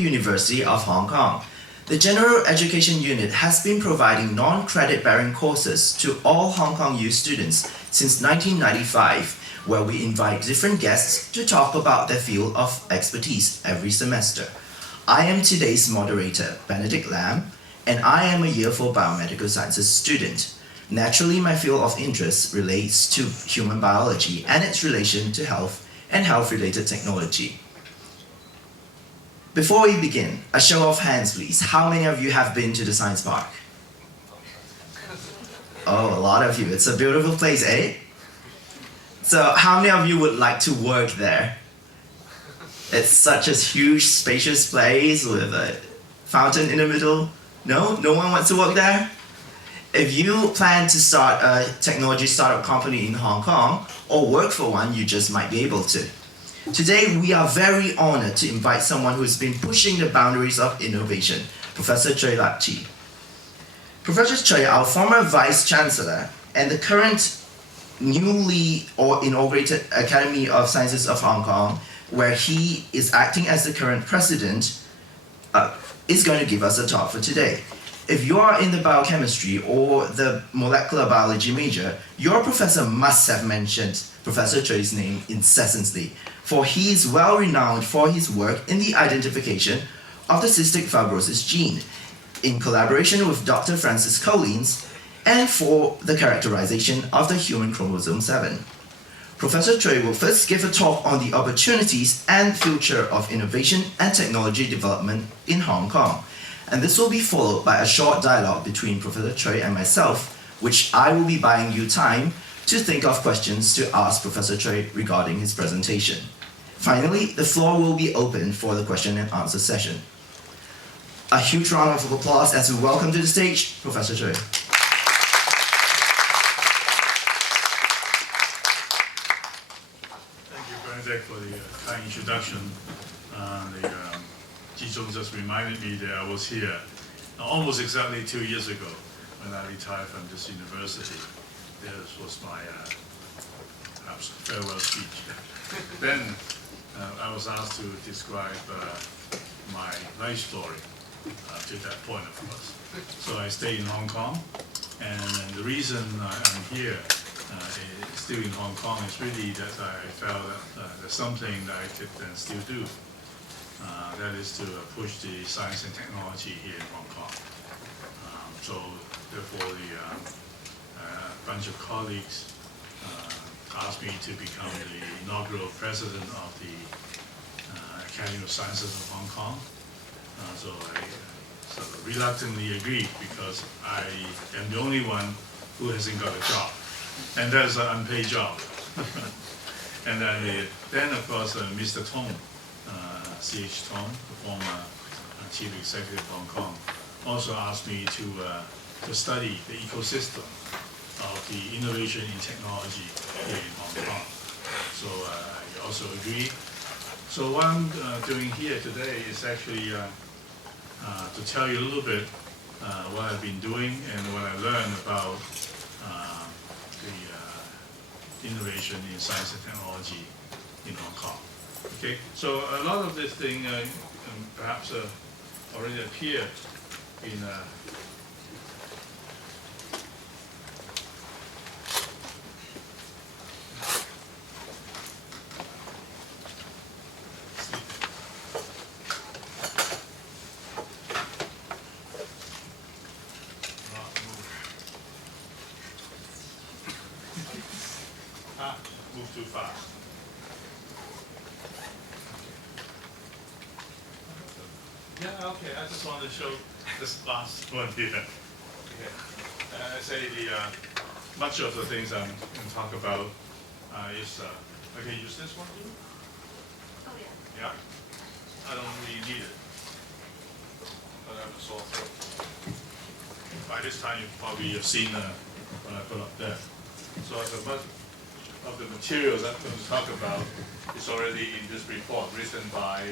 University of Hong Kong. The General Education Unit has been providing non-credit bearing courses to all Hong Kong U students since 1995, where we invite different guests to talk about their field of expertise every semester. I am today's moderator, Benedict Lam, and I am a Year 4 Biomedical Sciences student. Naturally, my field of interest relates to human biology and its relation to health and health-related technology. Before we begin, a show of hands please. How many of you have been to the science park? Oh, a lot of you. It's a beautiful place, eh? So how many of you would like to work there? It's such a huge, spacious place with a fountain in the middle. No? No one wants to work there? If you plan to start a technology startup company in Hong Kong or work for one, you just might be able to. Today, we are very honored to invite someone who has been pushing the boundaries of innovation, Professor Tsui Lap-Chee. Professor Tsui, our former Vice Chancellor and the current newly inaugurated Academy of Sciences of Hong Kong, where he is acting as the current president, is going to give us a talk for today. If you are in the biochemistry or the molecular biology major, your professor must have mentioned Professor Tsui's name incessantly, for he is well renowned for his work in the identification of the cystic fibrosis gene, in collaboration with Dr. Francis Collins, and for the characterization of the human chromosome 7. Professor Tsui will first give a talk on the opportunities and future of innovation and technology development in Hong Kong. And this will be followed by a short dialogue between Professor Tsui and myself, which I will be buying you time to think of questions to ask Professor Tsui regarding his presentation. Finally, the floor will be open for the question and answer session. A huge round of applause as we welcome to the stage Professor Tsui. Thank you, Benedict, for the kind introduction. Jizhong just reminded me that I was here almost exactly 2 years ago when I retired from this university. This was my perhaps farewell speech. Then I was asked to describe my life story to that point, of course. So I stayed in Hong Kong, and the reason I'm here still in Hong Kong is really that I felt that there's something that I could still do. That is to push the science and technology here in Hong Kong. So therefore, a bunch of colleagues asked me to become the inaugural president of the Academy of Sciences of Hong Kong. So I sort of reluctantly agreed because I am the only one who hasn't got a job, and that's an unpaid job. And then of course, Mr. Tong, C.H. Tong, the former chief executive of Hong Kong, also asked me to study the ecosystem of the innovation in technology here in Hong Kong. So I also agreed. So what I'm doing here today is actually to tell you a little bit what I've been doing and what I learned about the innovation in science and technology in Hong Kong. Okay, so a lot of this thing perhaps already appeared in move too fast. Yeah, okay, I just wanted to show this last one here. Okay. I say much of the things I'm going to talk about is, I can use this one too? Oh yeah. Yeah? I don't really need it. But I have a sore throat. By this time you probably have seen what I put up there. So a bunch of the materials I'm going to talk about is already in this report written by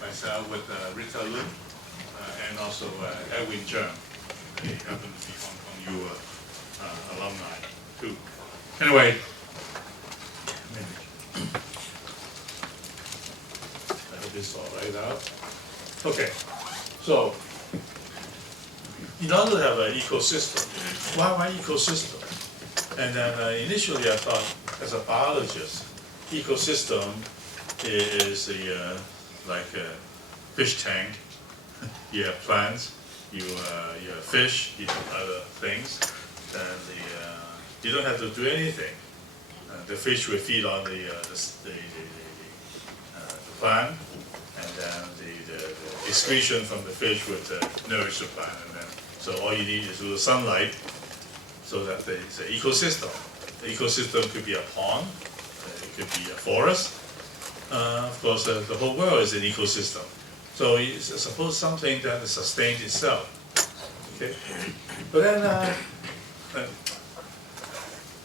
myself with Rita Lin and also Edwin Zheng. They happen to be Hong Kong U alumni too. Anyway, I hope this all right out. in order to have an ecosystem, why ecosystem? And then initially I thought, as a biologist, ecosystem is like a fish tank. You have plants, you have fish, you have other things, and you don't have to do anything. The fish will feed on the plant, and then the excretion from the fish would nourish the plant. And then, so all you need is a little sunlight, so that it's an ecosystem. The ecosystem could be a pond, it could be a forest. Of course, the whole world is an ecosystem. So it's suppose something that sustains itself. Okay, but then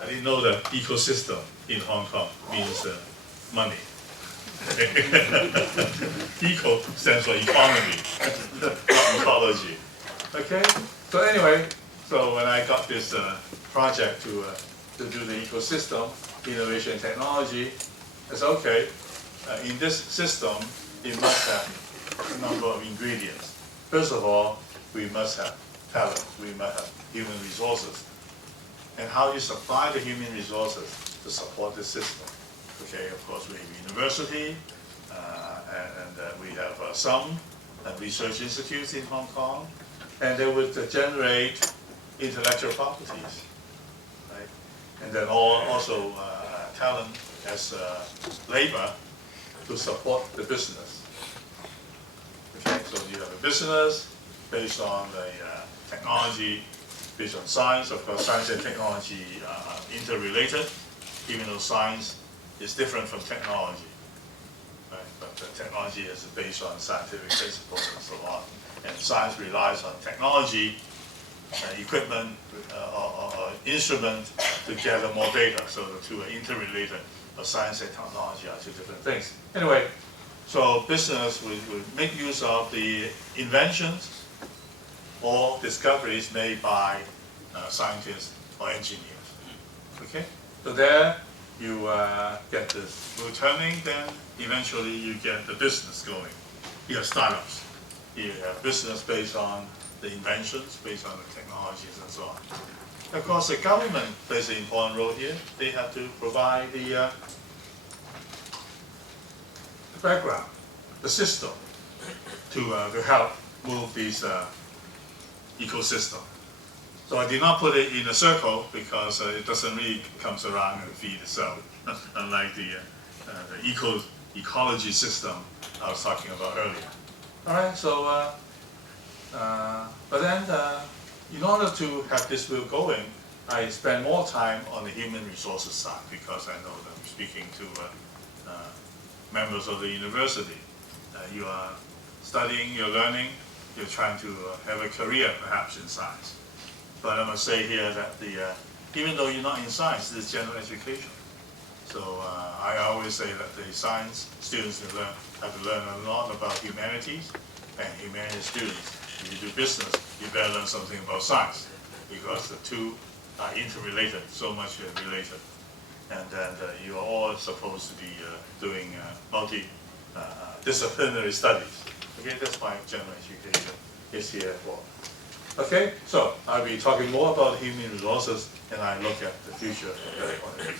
I didn't know that ecosystem in Hong Kong means money. Eco stands for economy, not ecology. Okay, so anyway, so when I got this project to do the ecosystem, innovation and technology, I said, okay, in this system, it must have a number of ingredients. First of all, we must have talent, we must have human resources. And how you supply the human resources to support the system. Okay, of course we have university, and we have some research institutes in Hong Kong, and they would generate intellectual properties, right? And then also talent as labor to support the business. Okay, so you have a business based on the technology, based on science. Of course, science and technology are interrelated, even though science is different from technology. Right? But technology is based on scientific principles and so on. And science relies on technology, equipment, or instrument to gather more data. So the two are interrelated, but science and technology are two different things. Anyway, so business will make use of the inventions or discoveries made by scientists or engineers. Okay, so there you get the wheel turning, then eventually you get the business going. You have startups. You have business based on the inventions, based on the technologies and so on. Of course, the government plays an important role here. They have to provide the background, the system, to help move these ecosystem. So I did not put it in a circle because it doesn't really come around and feed itself, unlike the ecology system I was talking about earlier. All right, so but then in order to have this wheel going, I spend more time on the human resources side because I know that I'm speaking to members of the university. You are studying, you're learning, you're trying to have a career perhaps in science. But I must say here that even though you're not in science, it's general education. So I always say that the science students have to learn a lot about humanities, and humanities students, if you do business, you better learn something about science, because the two are interrelated, so much related. And then you are all supposed to be doing multi-disciplinary studies. Okay, that's why general education is here for. Okay, so I'll be talking more about human resources, and I look at the future of that economy.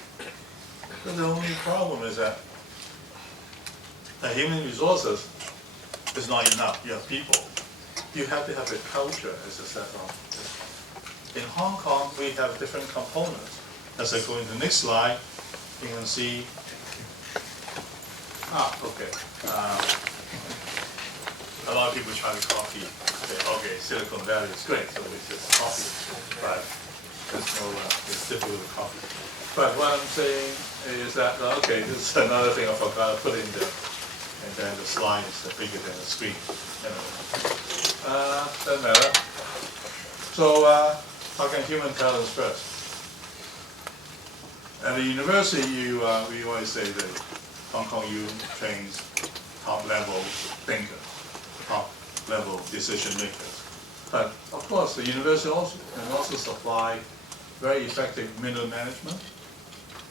But the only problem is that the human resources is not enough. You have people. You have to have a culture as a set of. In Hong Kong, we have different components. As I go into the next slide, you can see. Okay. A lot of people try to copy. Say, okay, Silicon Valley is great, so we just copy it. But it's difficult to copy. But what I'm saying is that, okay, this is another thing I forgot to put in there. And then the slide is bigger than the screen. Doesn't matter. So, how can human talents first? At the university, we always say that Hong Kong U trains top-level thinkers, top-level decision makers. But of course, the university can also supply very effective middle management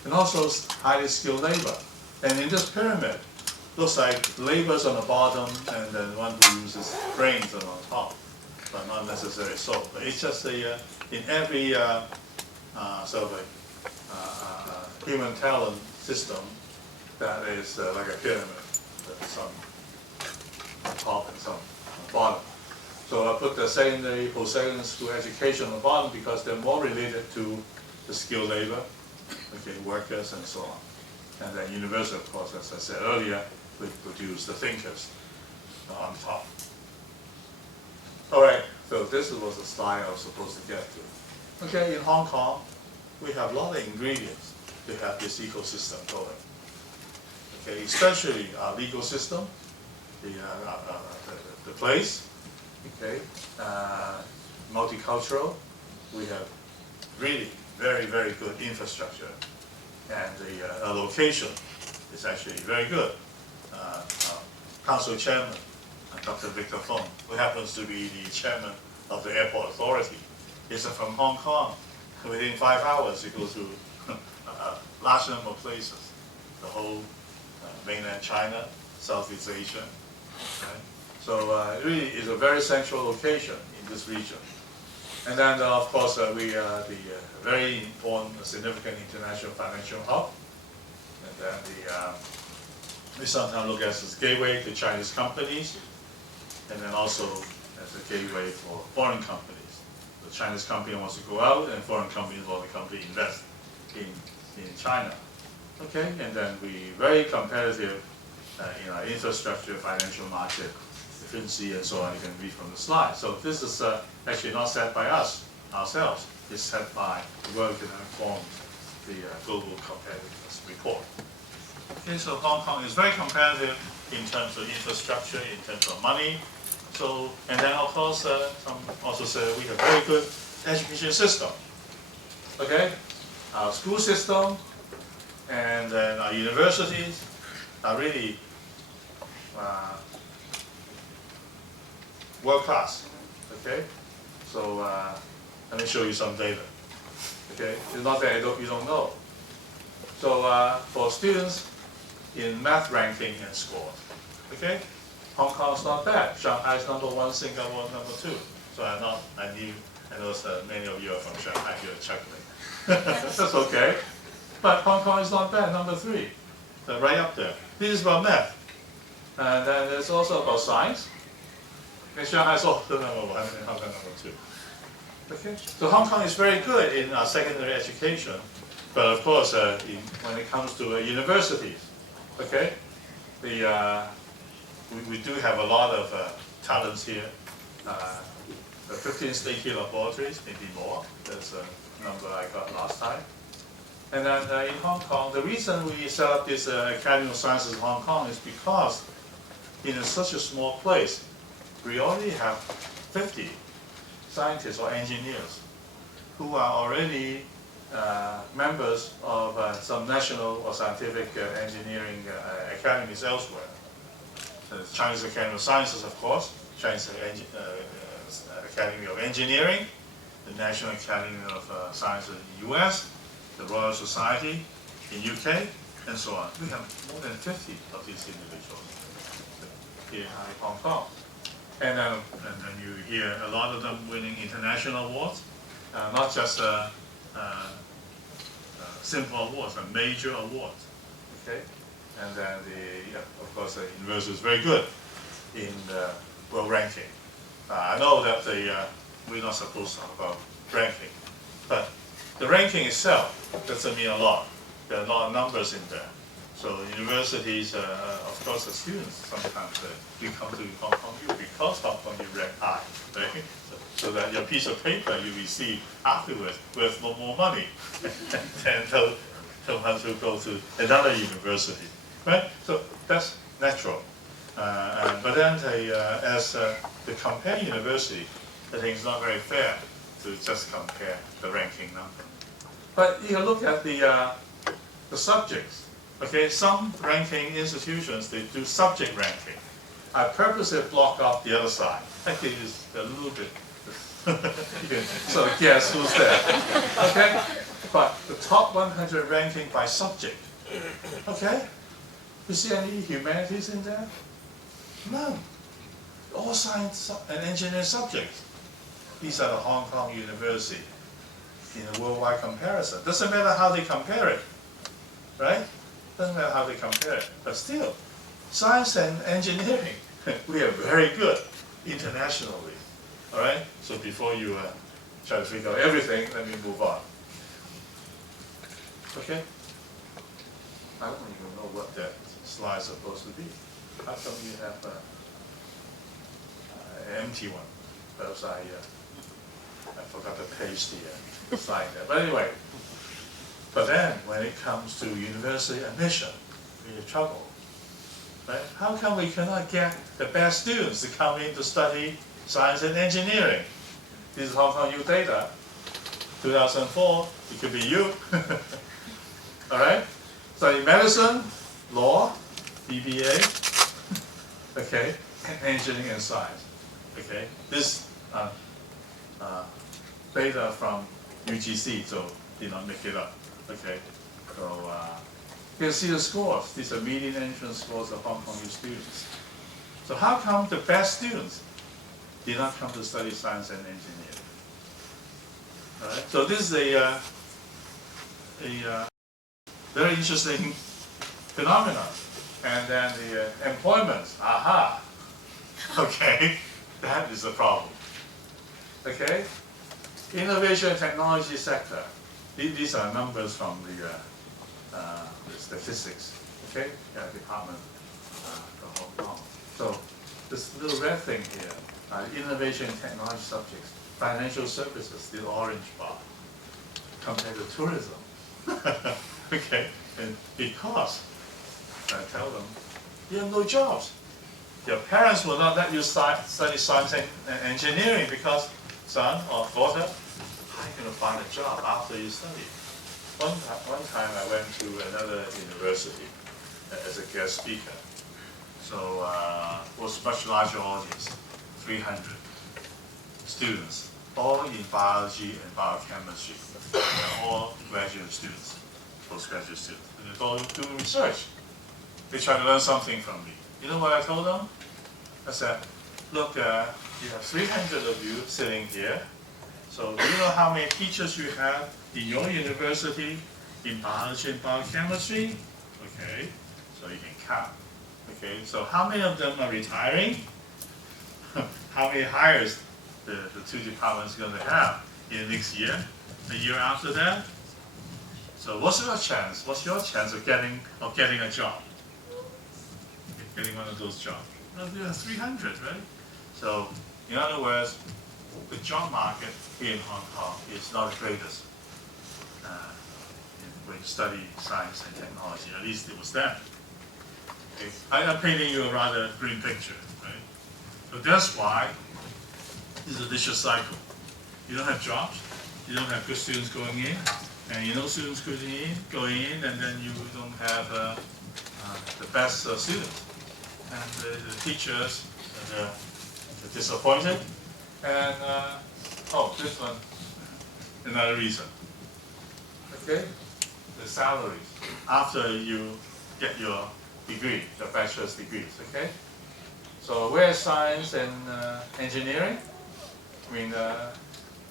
and also highly skilled labor. And in this pyramid, looks like labor's on the bottom and then one who uses brains are on top. but not necessarily so. But it's just in every sort of human talent system that is like a pyramid. There's some on top and some on the bottom. So I put the secondary, post-secondary school education on the bottom because they're more related to the skilled labor, okay, workers and so on. And then university, of course, as I said earlier, we produce the thinkers on top. All right, so this was the slide I was supposed to get to. Okay, in Hong Kong, we have a lot of ingredients to have this ecosystem going. Okay, especially our legal system, the place, okay, multicultural. We have really very, very good infrastructure, and the location is actually very good. Council Chairman, Dr. Victor Fong, who happens to be the chairman of the airport authority, is from Hong Kong. Within 5 hours, you go to a large number of places, the whole mainland China, Southeast Asia. Right? So it really is a very central location in this region. And then, of course, we are the very important, significant international financial hub. And then we sometimes look at as a gateway to Chinese companies, and then also as a gateway for foreign companies. The Chinese company wants to go out, and foreign companies want to come to invest in China. Okay, and then we very competitive in our infrastructure, financial market, efficiency, and so on. You can read from the slide. So this is actually not set by us ourselves. It's set by the World Economic Forum, the Global Competitiveness Report. Okay, so Hong Kong is very competitive in terms of infrastructure, in terms of money. So, and then of course, some also say we have very good education system. Okay, our school system and then our universities are really world class. Okay, so let me show you some data. Okay, it's not that you don't know. So for students in math ranking and scores, okay, Hong Kong's not bad. Shanghai's #1, Singapore #2. So I know many of you are from Shanghai. You're chuckling. That's okay. But Hong Kong is not bad, #3. So right up there. This is about math. And then there's also about science. And Shanghai's also #1 and Hong Kong #2. Okay. So Hong Kong is very good in secondary education. But of course, when it comes to universities, okay, we do have a lot of talents here. The 15 state-key laboratories, maybe more. That's a number I got last time. And then in Hong Kong, the reason we set up this Academy of Sciences in Hong Kong is because in such a small place, we already have 50 scientists or engineers who are already members of some national or scientific engineering academies elsewhere. The Chinese Academy of Sciences, of course, Chinese Academy of Engineering, the National Academy of Sciences in the US, the Royal Society in UK, and so on. We have more than 50 of these individuals here in Hong Kong. And then you hear a lot of them winning international awards, not just simple awards, major awards. Okay, and then of course the university is very good in the world ranking. I know that we're not supposed to talk about ranking, but the ranking itself doesn't mean a lot. There are a lot of numbers in there. So universities, of course, the students sometimes you come to Hong Kong because Hong Kong you rank high, right? So that your piece of paper you receive afterwards worth more money than the ones who go to another university, right? So that's natural. But then to compare university, I think it's not very fair to just compare the ranking number. But you can look at the subjects. Okay, some ranking institutions, they do subject ranking. I purposely block off the other side. I think it's a little bit, you can sort of guess who's there. Okay, but the top 100 ranking by subject. Okay, you see any humanities in there? No, all science and engineering subjects. these are the Hong Kong university in a worldwide comparison. Doesn't matter how they compare it, right? Doesn't matter how they compare it, but still, science and engineering, we are very good internationally, all right? So before you try to figure out everything, let me move on. Okay? I don't even know what that slide's supposed to be. How come you have an empty one? Perhaps I forgot to paste the slide there. But anyway, but then when it comes to university admission, we're in trouble. Right? How come we cannot get the best students to come in to study science and engineering? This is Hong Kong U data, 2004. It could be you. All right. Study medicine, law, BBA, okay, engineering and science. Okay. This data from UGC, so did not make it up. Okay. So you can see the scores. These are median entrance scores of Hong Kong students. So how come the best students did not come to study science and engineering? All right. So this is a very interesting phenomenon. And then the employment. Aha. Okay. That is the problem. Okay. Innovation and technology sector. These are numbers from the statistics, okay, department of Hong Kong. So this little red thing here, innovation and technology subjects, financial services, the orange bar, compared to tourism. Okay, and because I tell them, you have no jobs. Your parents will not let you study science and engineering because, son or daughter, how are you going to find a job after you study? One time I went to another university as a guest speaker. So it was a much larger audience, 300 students, all in biology and biochemistry. They're all graduate students, postgraduate students. And they're all doing research. They try to learn something from me. You know what I told them? I said, look, you have 300 of you sitting here. So do you know how many teachers you have in your university in biology and biochemistry? Okay, so you can count. Okay, so how many of them are retiring? How many hires the two departments are going to have in the next year, the year after that? So what's your chance? What's your chance of getting a job? Getting one of those jobs? Well, there are 300, right? So in other words, the job market here in Hong Kong is not the greatest when you study science and technology. At least it was then. Okay. I'm painting you a rather grim picture, right? But that's why it's a vicious cycle. You don't have jobs, you don't have good students going in, and you know students going in, and then you don't have the best students. And the teachers are disappointed. And, oh, this one, another reason. Okay? The salaries. After you get your degree, your bachelor's degrees, okay? So where's science and engineering? I mean,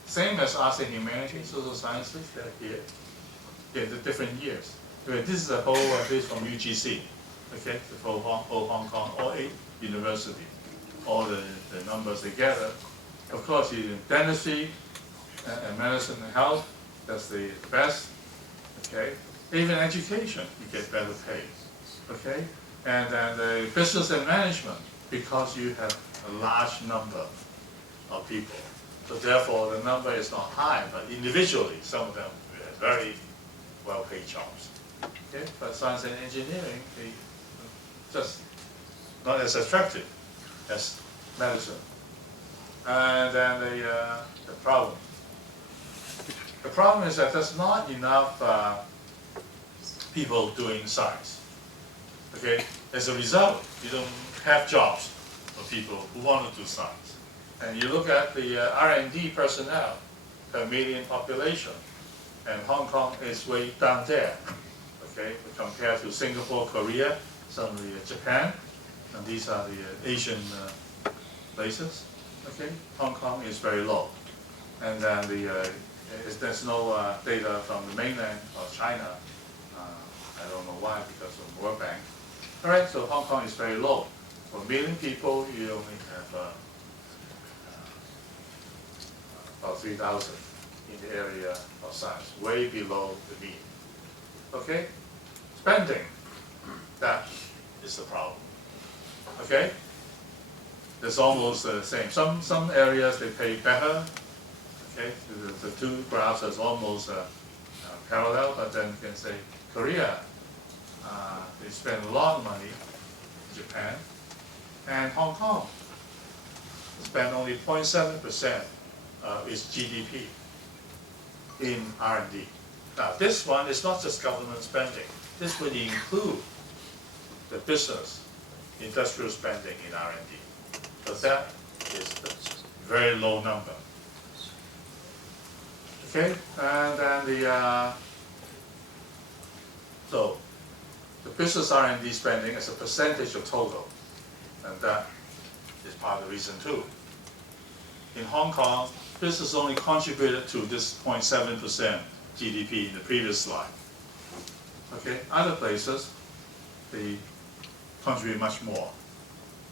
same as arts and humanities, social sciences, they're here. Yeah, the different years. Okay, this is a whole, this from UGC, okay? The whole Hong Kong, all 8 universities. All the numbers together. Of course, you do dentistry and medicine and health, that's the best, okay? Even education, you get better pay, okay? And then the business and management, because you have a large number of people. So therefore, the number is not high, but individually, some of them have very well-paid jobs, okay? But science and engineering, they just not as attractive as medicine. And then the problem. The problem is that there's not enough people doing science. Okay? As a result, you don't have jobs for people who want to do science. And you look at the R&D personnel per million population, and Hong Kong is way down there. Okay? Compared to Singapore, Korea, suddenly Japan, and these are the Asian places. Okay, Hong Kong is very low. And then there's no data from the mainland of China. I don't know why, because of World Bank. All right, so Hong Kong is very low. For 1 million people, you only have about 3,000 in the area of size, way below the mean. Okay? Spending, that is the problem. Okay? It's almost the same. Some areas they pay better. Okay? The two graphs are almost parallel, but then you can say Korea, they spend a lot of money, Japan, and Hong Kong spend only 0.7% of its GDP in R&D. Now this one is not just government spending. This would include the business, industrial spending in R&D. So that is a very low number. Okay, and then so the business R&D spending as a percentage of total, and that is part of the reason too. In Hong Kong, business only contributed to this 0.7% GDP in the previous slide. Okay, other places, they contribute much more.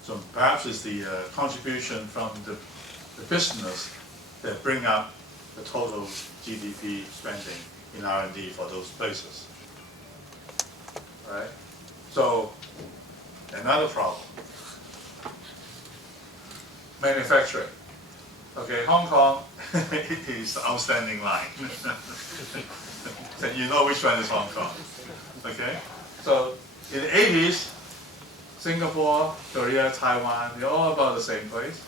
So perhaps it's the contribution from the business that bring up the total GDP spending in R&D for those places. Right? So, another problem. Manufacturing. Okay, Hong Kong is the outstanding line. So you know which one is Hong Kong. Okay? So, in the 80s, Singapore, Korea, Taiwan, they're all about the same place.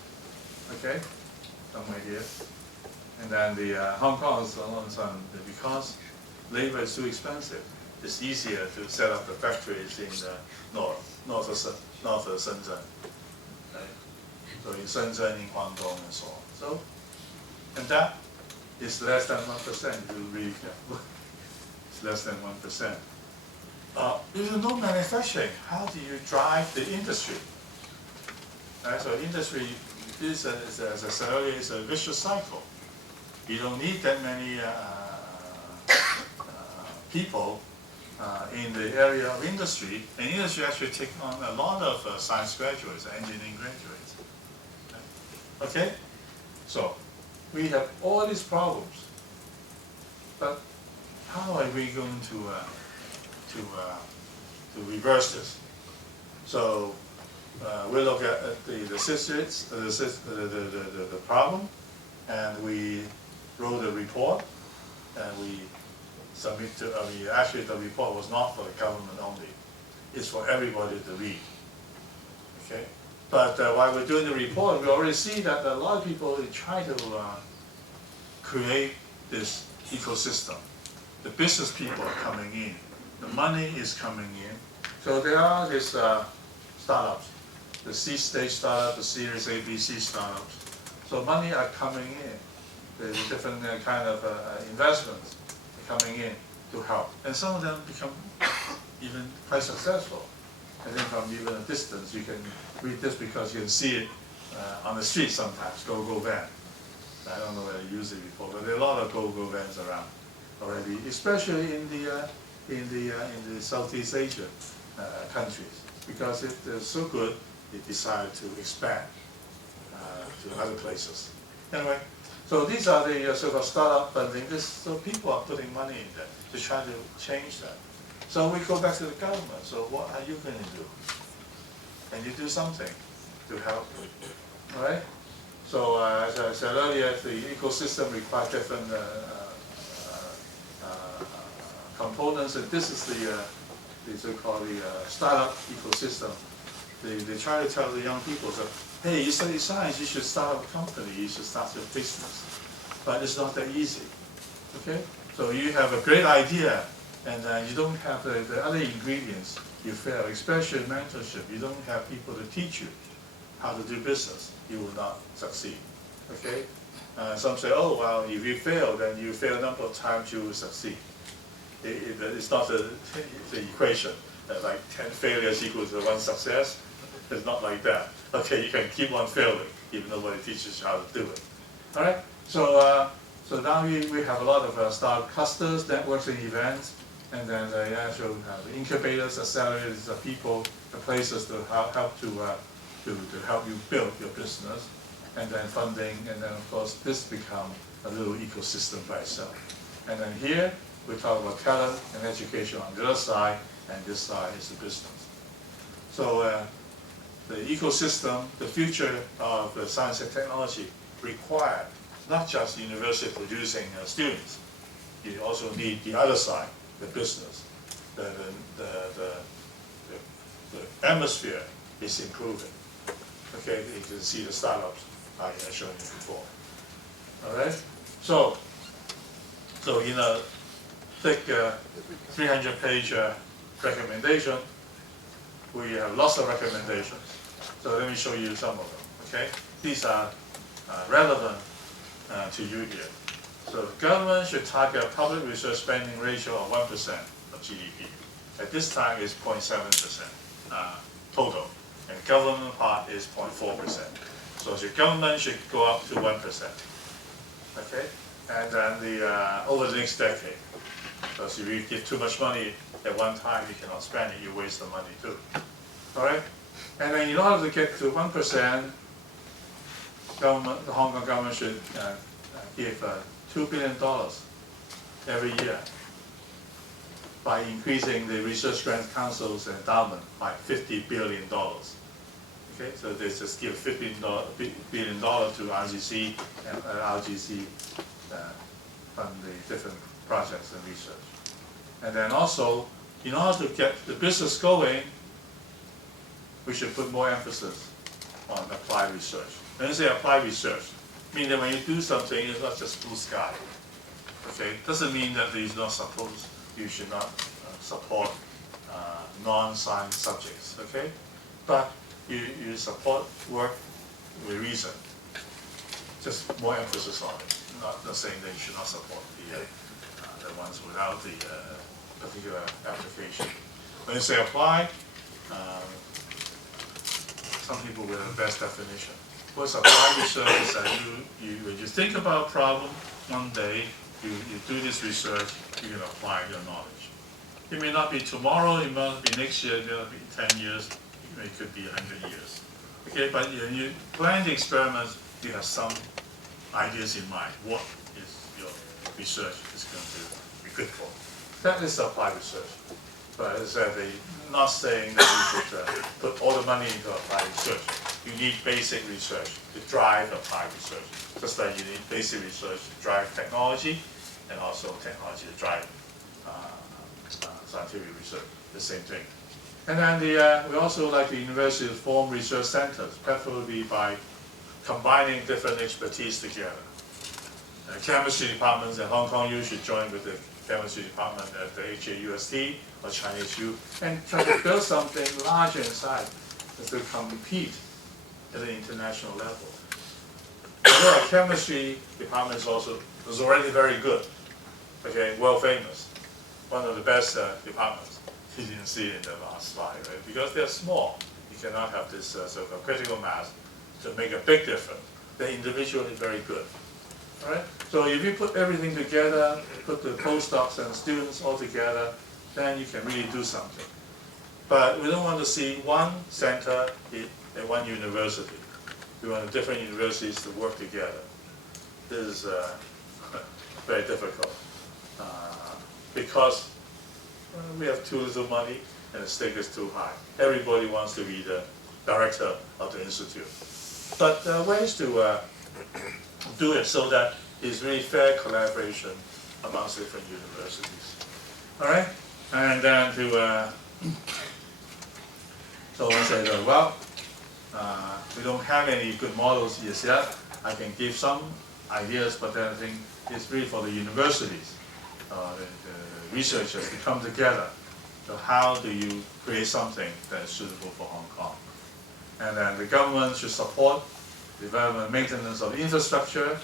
Okay? Somewhere here. And then the Hong Kong is all of a sudden, because labor is too expensive, it's easier to set up the factories in the north of Shenzhen. Right? So in Shenzhen, in Guangdong, and so on. So, and that is less than 1%, if you really careful. It's less than 1%. If you know manufacturing, how do you drive the industry? Right? So industry is, as I said earlier, is a vicious cycle. You don't need that many people in the area of industry, and industry actually takes on a lot of science graduates, engineering graduates. Okay? So, we have all these problems, but how are we going to reverse this? So, we look at the problem, and we wrote a report, and we submit to, actually the report was not for the government only. It's for everybody to read. Okay? But while we're doing the report, we already see that a lot of people try to create this ecosystem. The business people are coming in. The money is coming in. So there are these startups, the seed stage startup, the Series A, B, C startups. So money are coming in. There's different kind of investments coming in to help. And some of them become even quite successful. I think from even a distance, you can read this because you can see it on the street sometimes, go-go van. I don't know whether you used it before, but there are a lot of go-go vans around already, especially in the Southeast Asia countries. Because they're so good, they decide to expand to other places. Anyway, so these are the sort of startup funding. So people are putting money in there to try to change that. So we go back to the government. So what are you going to do? Can you do something to help? All right? So as I said earlier, the ecosystem requires different components, and this is the so-called startup ecosystem. They try to tell the young people that, hey, you study science, you should start a company, you should start a business. But it's not that easy. Okay? So you have a great idea, and you don't have the other ingredients, you fail, especially mentorship. You don't have people to teach you how to do business, you will not succeed. Okay? Some say, oh, well, if you fail, then you fail a number of times, you will succeed. It's not the equation that like 10 failures equals to 1 success. It's not like that. Okay, you can keep on failing, even though nobody teaches you how to do it. All right? So now we have a lot of startup clusters, networking events, and then the actual incubators, accelerators, the people, the places to help you build your business, and then funding, and then of course this becomes a little ecosystem by itself. And then here we talk about talent and education on the other side, and this side is the business. So the ecosystem, the future of science and technology require not just university producing students. You also need the other side, the business. The atmosphere is improving. Okay, you can see the startups I showed you before. All right. So in a thick 300-page recommendation, we have lots of recommendations. So let me show you some of them. Okay, these are relevant to you here. So government should target a public research spending ratio of 1% of GDP. At this time, it's 0.7% total, and government part is 0.4%. So the government should go up to 1%. Okay, and then over the next decade, because if you give too much money at one time, you cannot spend it. You waste the money too. All right, and then in order to get to 1%, government, the Hong Kong government should give $2 billion every year by increasing the Research Grants Council's endowment by $50 billion. Okay, so they just give $15 billion to RGC, and RGC fund the different projects and research. And then also, in order to get the business going, we should put more emphasis on applied research. When I say applied research, mean that when you do something, it's not just blue sky. Okay, doesn't mean that you should not support non-science subjects. Okay, but you support work with reason. Just more emphasis on it. Not saying that you should not support the ones without the particular application. When you say apply, some people will have the best definition. What's applied research is that when you think about a problem one day, you do this research, you can apply your knowledge. It may not be tomorrow, it may not be next year, it may not be 10 years, it could be 100 years. Okay, but when you plan the experiments, you have some ideas in mind. What is your research is going to be good for? That is applied research. But as I said, they're not saying that you should put all the money into applied research. You need basic research to drive applied research. Just like you need basic research to drive technology, and also technology to drive scientific research, the same thing. And then we also like the university to form research centers, preferably by combining different expertise together. Chemistry departments at Hong Kong U should join with the chemistry department at the HAUST or Chinese U, and try to build something larger in size to compete at an international level. Although our chemistry department was already very good, okay, well famous, one of the best departments. You didn't see it in the last slide, right? Because they're small, you cannot have this sort of critical mass to make a big difference. They're individually very good. All right? So if you put everything together, put the postdocs and students all together, then you can really do something. But we don't want to see one center at one university. We want different universities to work together. This is very difficult because we have too little money and the stake is too high. Everybody wants to be the director of the institute. But there are ways to do it so that it's really fair collaboration amongst different universities. All right? And then so I said, well, we don't have any good models yet. I can give some ideas, but then I think it's really for the universities, the researchers to come together. So how do you create something that is suitable for Hong Kong? And then the government should support development and maintenance of infrastructure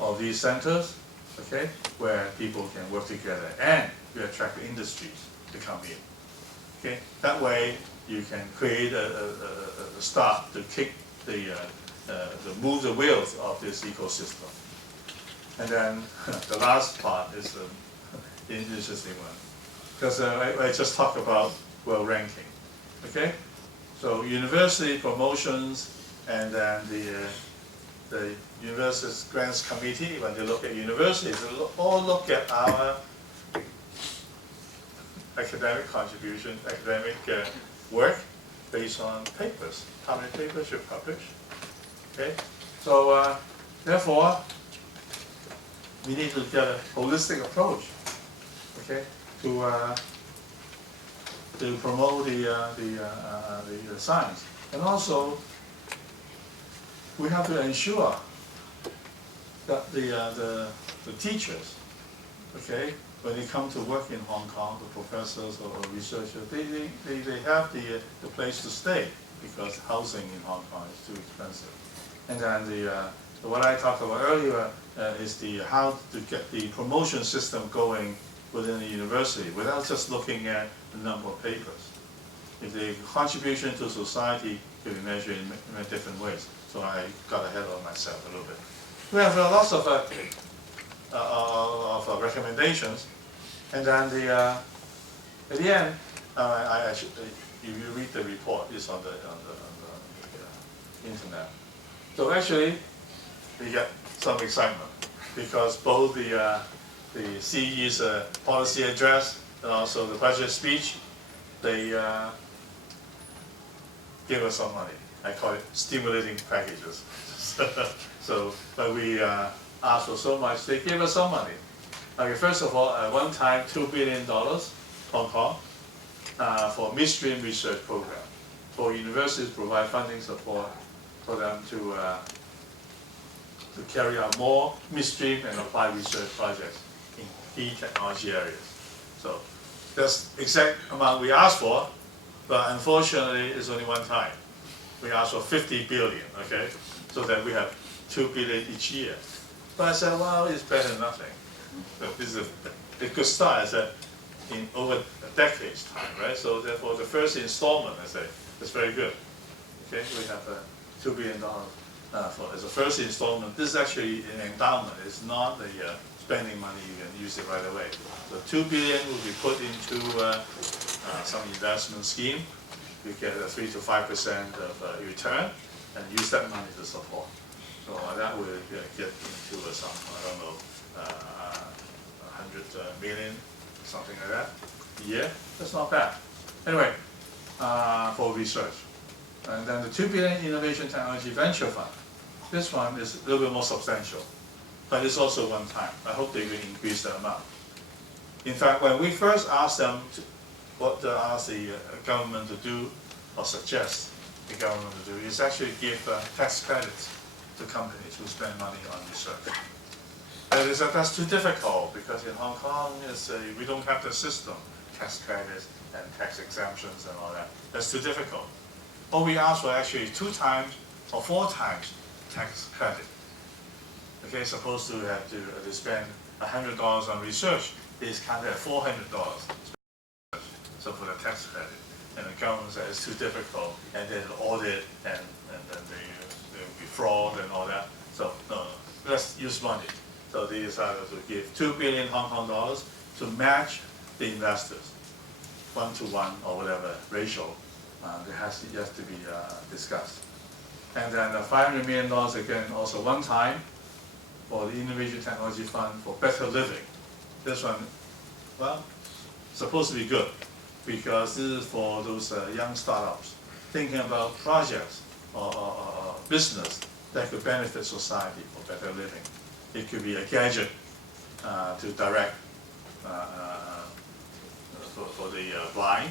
of these centers, okay, where people can work together, and we attract the industries to come in. Okay, that way you can create a start to kick move the wheels of this ecosystem. And then the last part is the interesting one, because I just talked about world ranking. Okay, so university promotions, and then the university's grants committee, when they look at universities, they all look at our academic contribution, academic work based on papers, how many papers you publish. Okay, so therefore we need to get a holistic approach. Okay, to promote the science, and also we have to ensure that the teachers, okay, when they come to work in Hong Kong, the professors or researchers, they have the place to stay, because housing in Hong Kong is too expensive. And then what I talked about earlier is how to get the promotion system going within the university without just looking at the number of papers. If the contribution to society can be measured in many different ways. So I got ahead of myself a little bit. We have lots of recommendations, and then at the end, I should, if you read the report, it's on the internet. So actually, we get some excitement, because both the CE's policy address and also the budget speech, they give us some money. I call it stimulating packages. So when we asked for so much, they gave us some money. Okay, first of all, at one time, $2 billion Hong Kong for midstream research program. For universities, provide funding support for them to carry out more midstream and applied research projects in key technology areas. So that's the exact amount we asked for, but unfortunately, it's only one time. We asked for 50 billion, okay, so that we have 2 billion each year. But I said, well, it's better than nothing. So this is a good start. I said, in over a decade's time, right? So therefore, the first installment, I say, is very good. Okay, we have $2 billion as a first installment. This is actually an endowment. It's not the spending money. You can use it right away. So 2 billion will be put into some investment scheme. You get a 3 to 5% of return, and use that money to support. So that will get into some, I don't know, 100 million, something like that, a year. That's not bad. Anyway, for research. And then the 2 billion Innovation Technology Venture Fund. This one is a little bit more substantial, but it's also one time. I hope they will increase the amount. In fact, when we first asked them what to ask the government to do, or suggest the government to do, is actually give tax credits to companies who spend money on research. And they said that's too difficult, because in Hong Kong we don't have the system, tax credits and tax exemptions and all that. That's too difficult. What we asked for actually 2 times or 4 times tax credit. Okay, supposed to have to spend $100 on research, is counted at $400. So for the tax credit, and the government said it's too difficult, and then audit, and then there will be fraud and all that. So no, let's use money. So they decided to give 2 billion Hong Kong dollars to match the investors, 1-to-1 or whatever ratio. That has yet to be discussed. And then the $500 million again, also one time, for the Innovation Technology Fund for better living. This one, well, supposed to be good, because this is for those young startups thinking about projects or business that could benefit society for better living. It could be a gadget to direct for the blind,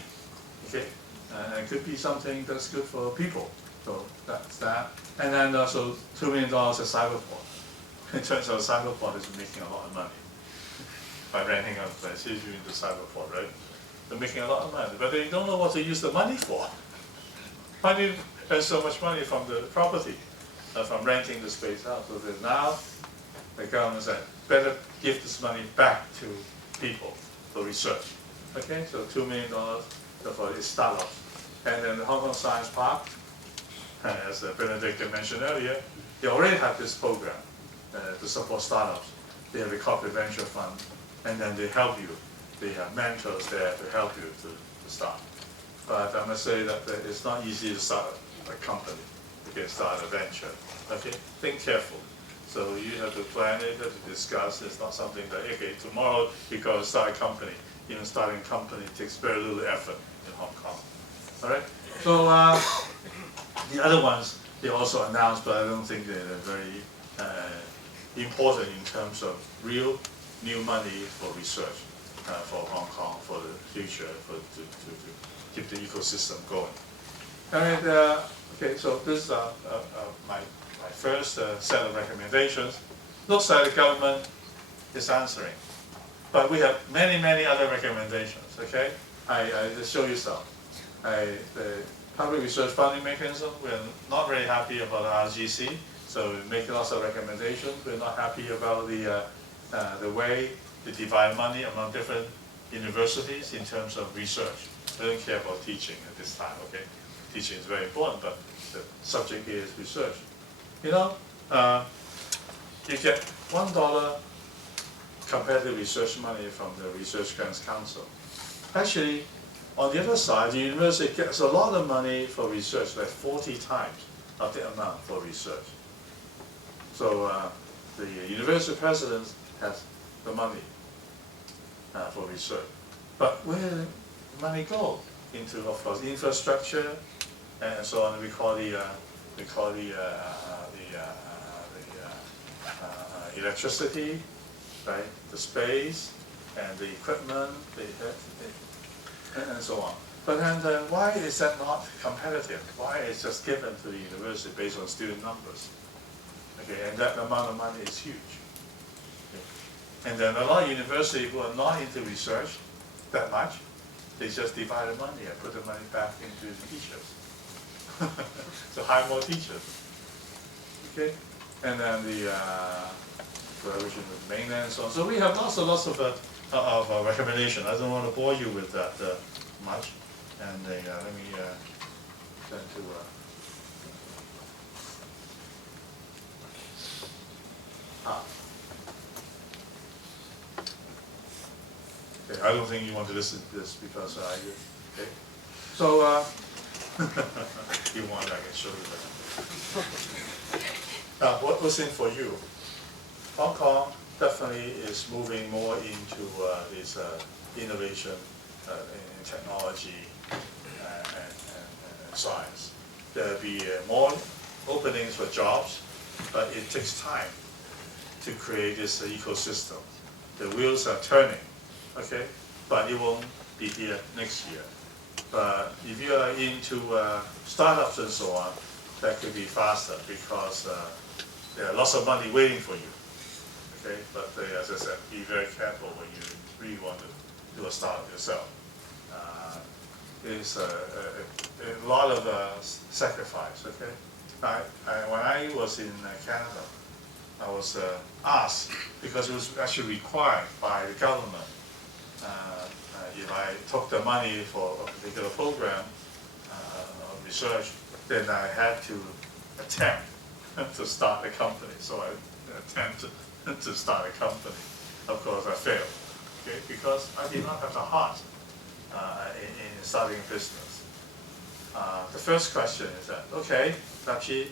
okay? It could be something that's good for people. So that's that. And then also $2 million at Cyberport. It turns out Cyberport is making a lot of money by renting out places in the Cyberport, right? They're making a lot of money, but they don't know what to use the money for. Why do you earn so much money from the property, from renting the space out? So that now the government said, better give this money back to people for research. Okay, so $2 million for the startups. And then the Hong Kong Science Park, as Benedict mentioned earlier, they already have this program to support startups. they have a corporate venture fund, and then they help you. They have mentors there to help you to start. But I must say that it's not easy to start a company. You can start a venture. Okay, think carefully. So you have to plan it, have to discuss. It's not something that, okay, tomorrow you got to start a company. Even starting a company takes very little effort in Hong Kong. All right. So the other ones they also announced, but I don't think they're very important in terms of real new money for research for Hong Kong for the future, to keep the ecosystem going. And okay, so this is my first set of recommendations. Looks like the government is answering, but we have many other recommendations. Okay, I just show you some. The public research funding mechanism, we're not very happy about RGC, so we make lots of recommendations. We're not happy about the way they divide money among different universities in terms of research. We don't care about teaching at this time, okay? Teaching is very important, but the subject here is research. You know, you get $1 comparative research money from the Research Grants Council. Actually, on the other side, the university gets a lot of money for research, like 40 times of the amount for research. So the university president has the money for research. But where does the money go? Into, of course, infrastructure and so on. We call the electricity, right? The space and the equipment, and so on. But then why is that not competitive? Why is just given to the university based on student numbers? Okay, and that amount of money is huge. Okay. And then a lot of universities who are not into research that much, they just divide the money and put the money back into the teachers. So hire more teachers. Okay, and then the collaboration with mainland and so on. So we have lots of recommendations. I don't want to bore you with that much. And let me turn to. Okay, I don't think you want to listen to this because I do. Okay, so you want I can show you that. What was in for you? Hong Kong definitely is moving more into this innovation in technology and science. There'll be more openings for jobs, but it takes time to create this ecosystem. The wheels are turning, okay, but it won't be here next year. But if you are into startups and so on, that could be faster because there are lots of money waiting for you. Okay, but as I said, be very careful when you really want to do a startup yourself. There's a lot of sacrifice. Okay, when I was in Canada, I was asked because it was actually required by the government. If I took the money for a particular program of research, then I had to attempt to start a company. So I attempted to start a company. Of course, I failed, okay, because I did not have the heart in starting a business. The first question is that, okay, Lap-Chee,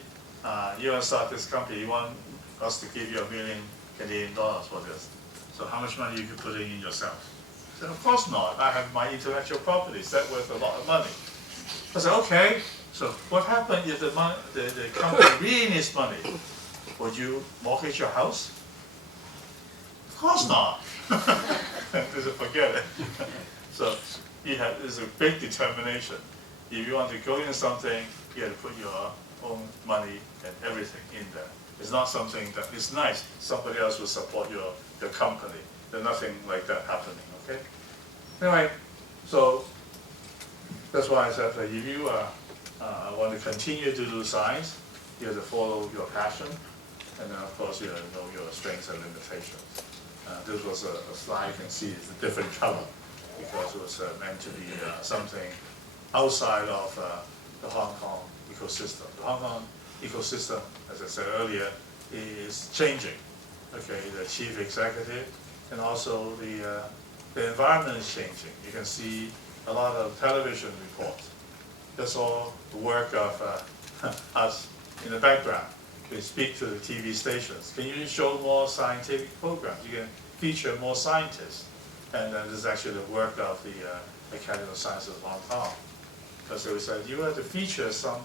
you want to start this company, you want us to give you $1 million Canadian for this. So how much money you could put in yourself? I said, of course not. I have my intellectual properties that worth a lot of money. I said, okay. So what happened if the company really needs money? Would you mortgage your house? Of course not. Just forget it. So there's a big determination. If you want to go into something, you have to put your own money and everything in there. It's not something that is nice. Somebody else will support your company. There's nothing like that happening, okay? Anyway, so that's why I said that if you want to continue to do science, you have to follow your passion, and then of course you have to know your strengths and limitations. This was a slide you can see it's a different color because it was meant to be something outside of the Hong Kong ecosystem. The Hong Kong ecosystem, as I said earlier, is changing. okay, the chief executive, and also the environment is changing. You can see a lot of television reports. That's all the work of us in the background. We speak to the TV stations. Can you show more scientific programs? You can feature more scientists. And this is actually the work of the Academy of Sciences of Hong Kong. Because we said you have to feature some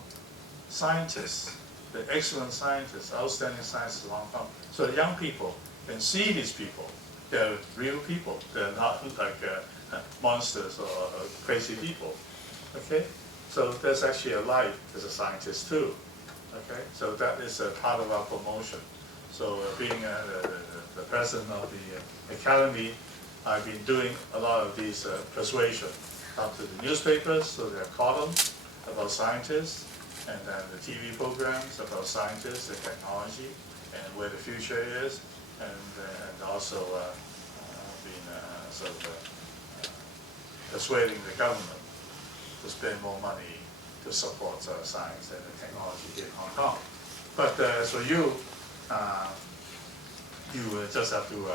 scientists, the excellent scientists, outstanding scientists of Hong Kong, so the young people can see these people. They're real people. They're not like monsters or crazy people. Okay? So there's actually a life as a scientist too. Okay? So that is a part of our promotion. So being the president of the academy, I've been doing a lot of these persuasion up to the newspapers, so there are columns about scientists, and then the TV programs about scientists and technology, and where the future is, and also being sort of persuading the government to spend more money to support science and the technology here in Hong Kong. But as for you, you just have to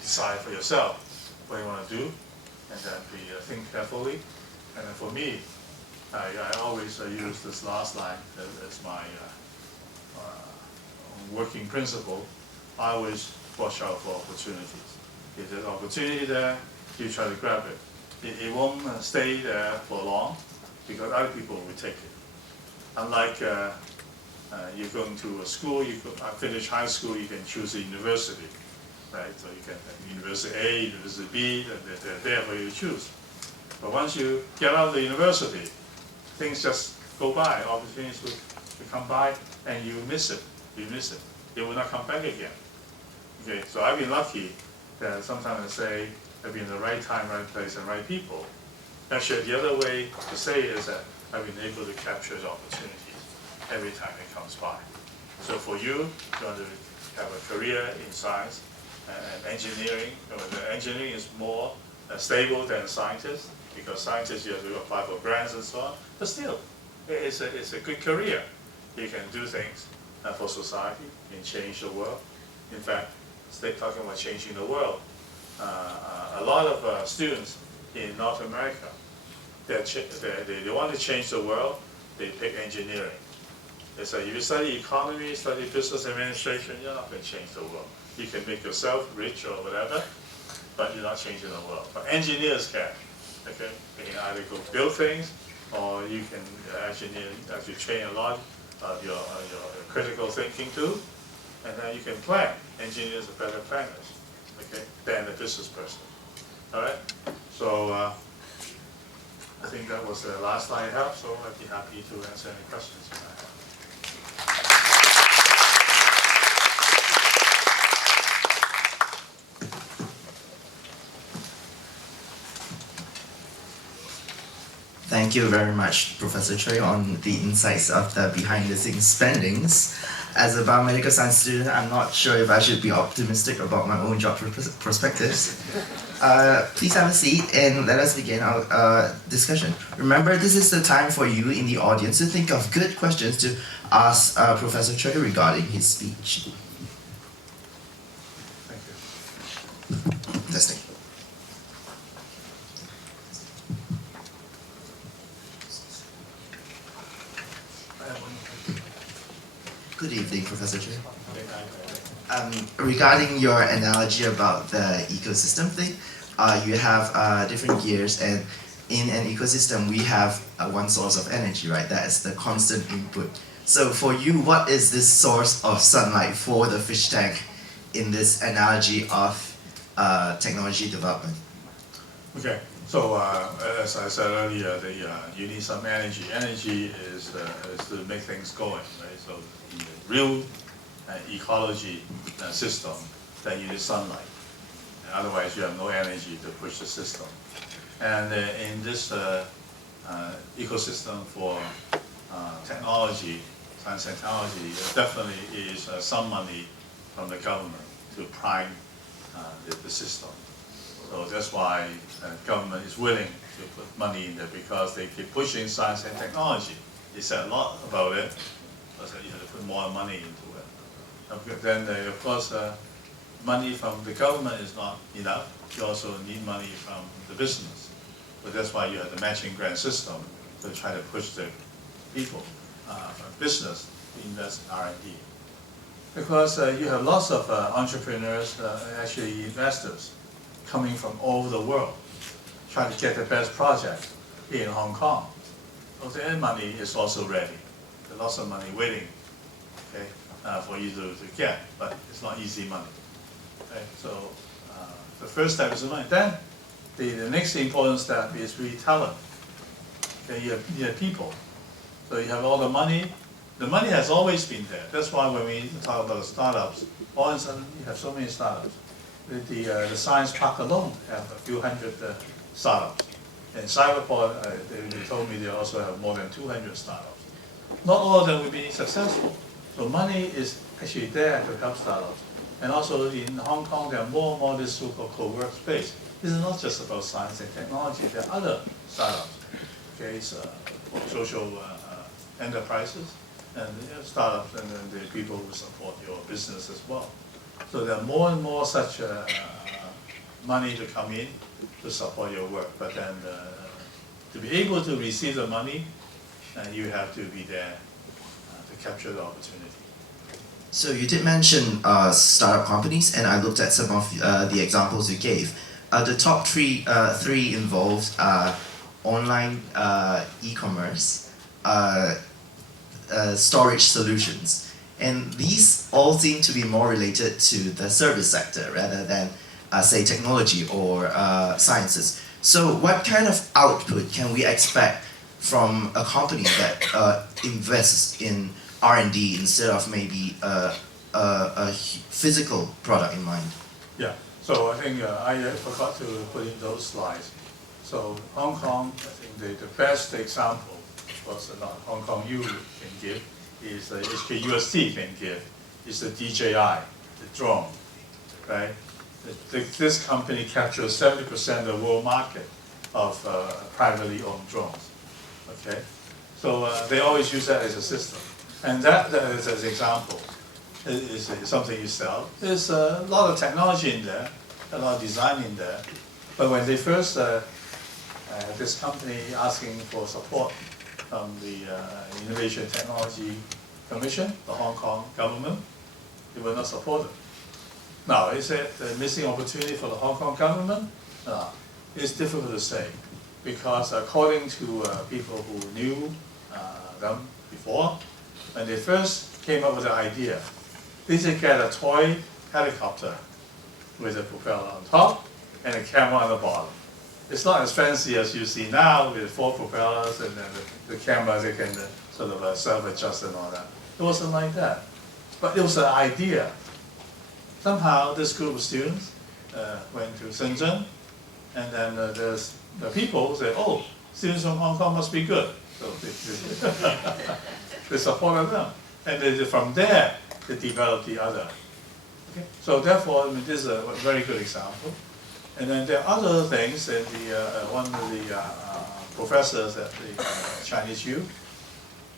decide for yourself what you want to do, and then think carefully. And then for me, I always use this last line as my working principle. I always watch out for opportunities. If there's an opportunity there, you try to grab it. It won't stay there for long, because other people will take it. Unlike you're going to a school, finish high school, you can choose a university, right? So you can University A, University B, they're there for you to choose. But once you get out of the university, things just go by, opportunities will come by, and you miss it. You miss it. It will not come back again. Okay, so I've been lucky that sometimes I say I've been in the right time, right place, and right people. Actually, the other way to say it is that I've been able to capture the opportunities every time it comes by. So for you, you want to have a career in science and engineering. The engineering is more stable than scientists, because scientists you have to apply for grants and so on. But still, it's a good career. You can do things for society and change the world. In fact, they're talking about changing the world. A lot of students in North America, they want to change the world, they pick engineering. They say, if you study economy, study business administration, you're not going to change the world. You can make yourself rich or whatever, but you're not changing the world. But engineers can. Okay? You can either go build things, or you can actually train a lot of your critical thinking too, and then you can plan. Engineers are better planners, okay, than a business person. All right? So I think that was the last slide I have, so I'd be happy to answer any questions you might have. Thank you very much, Professor Tsui, on the insights of the behind-the-scenes spendings. As a biomedical science student, I'm not sure if I should be optimistic about my own job prospects. Please have a seat and let us begin our discussion. Remember, this is the time for you in the audience to think of good questions to ask Professor Tsui regarding his speech. Thank you. Testing. Good evening, Professor Tsui. Regarding your analogy about the ecosystem thing, you have different gears, and in an ecosystem we have one source of energy, right? That is the constant input. So for you, what is this source of sunlight for the fish tank in this analogy of technology development? Okay, so as I said earlier, you need some energy. Energy is to make things going, right? So in the real ecology system, then you need sunlight. Otherwise, you have no energy to push the system. And in this ecosystem for technology, science and technology, there definitely is some money from the government to prime the system. So that's why government is willing to put money in there, because they keep pushing science and technology. They said a lot about it, but you have to put more money into it. Then of course money from the government is not enough. You also need money from the business. But that's why you have the matching grant system to try to push the people, business, to invest in R&D. Because you have lots of entrepreneurs, actually investors, coming from all over the world, trying to get the best project here in Hong Kong. So their money is also ready. There's lots of money waiting, okay, for you to get, but it's not easy money. Okay? So the first step is the money. Then the next important step is really talent. Okay, you have people. So you have all the money. The money has always been there. That's why when we talk about the startups, all of a sudden you have so many startups. The science park alone have a few hundred startups. And Cyberport, they told me they also have more than 200 startups. Not all of them will be successful. So money is actually there to help startups. And also in Hong Kong, there are more and more this so-called co-work space. This is not just about science and technology. There are other startups, okay, social enterprises, and startups, and then the people who support your business as well. So there are more and more such money to come in to support your work. But then to be able to receive the money, you have to be there to capture the opportunity. So you did mention startup companies, and I looked at some of the examples you gave. The top three involved online e-commerce, storage solutions, and these all seem to be more related to the service sector rather than, say, technology or sciences. So what kind of output can we expect from a company that invests in R&D instead of maybe a physical product in mind? Yeah, so I think I forgot to put in those slides. So Hong Kong, I think the best example, of course not Hong Kong you can give, is the HKUST can give, is the DJI, the drone, right? This company captures 70% of the world market of privately owned drones, okay? So they always use that as a system. And that is an example, is something you sell. There's a lot of technology in there, a lot of design in there. But when they first, this company asking for support from the Innovation Technology Commission, the Hong Kong government, they were not supported. Now, is it a missing opportunity for the Hong Kong government? It's difficult to say, because according to people who knew them before, when they first came up with the idea, they should get a toy helicopter with a propeller on top and a camera on the bottom. It's not as fancy as you see now with 4 propellers and then the camera, they can sort of self-adjust and all that. It wasn't like that. But it was an idea. Somehow this group of students went to Shenzhen, and then the people said, oh, students from Hong Kong must be good. So they supported them. And from there, they developed the other. Okay? So therefore, I mean, this is a very good example. And then there are other things that one of the professors at the Chinese U,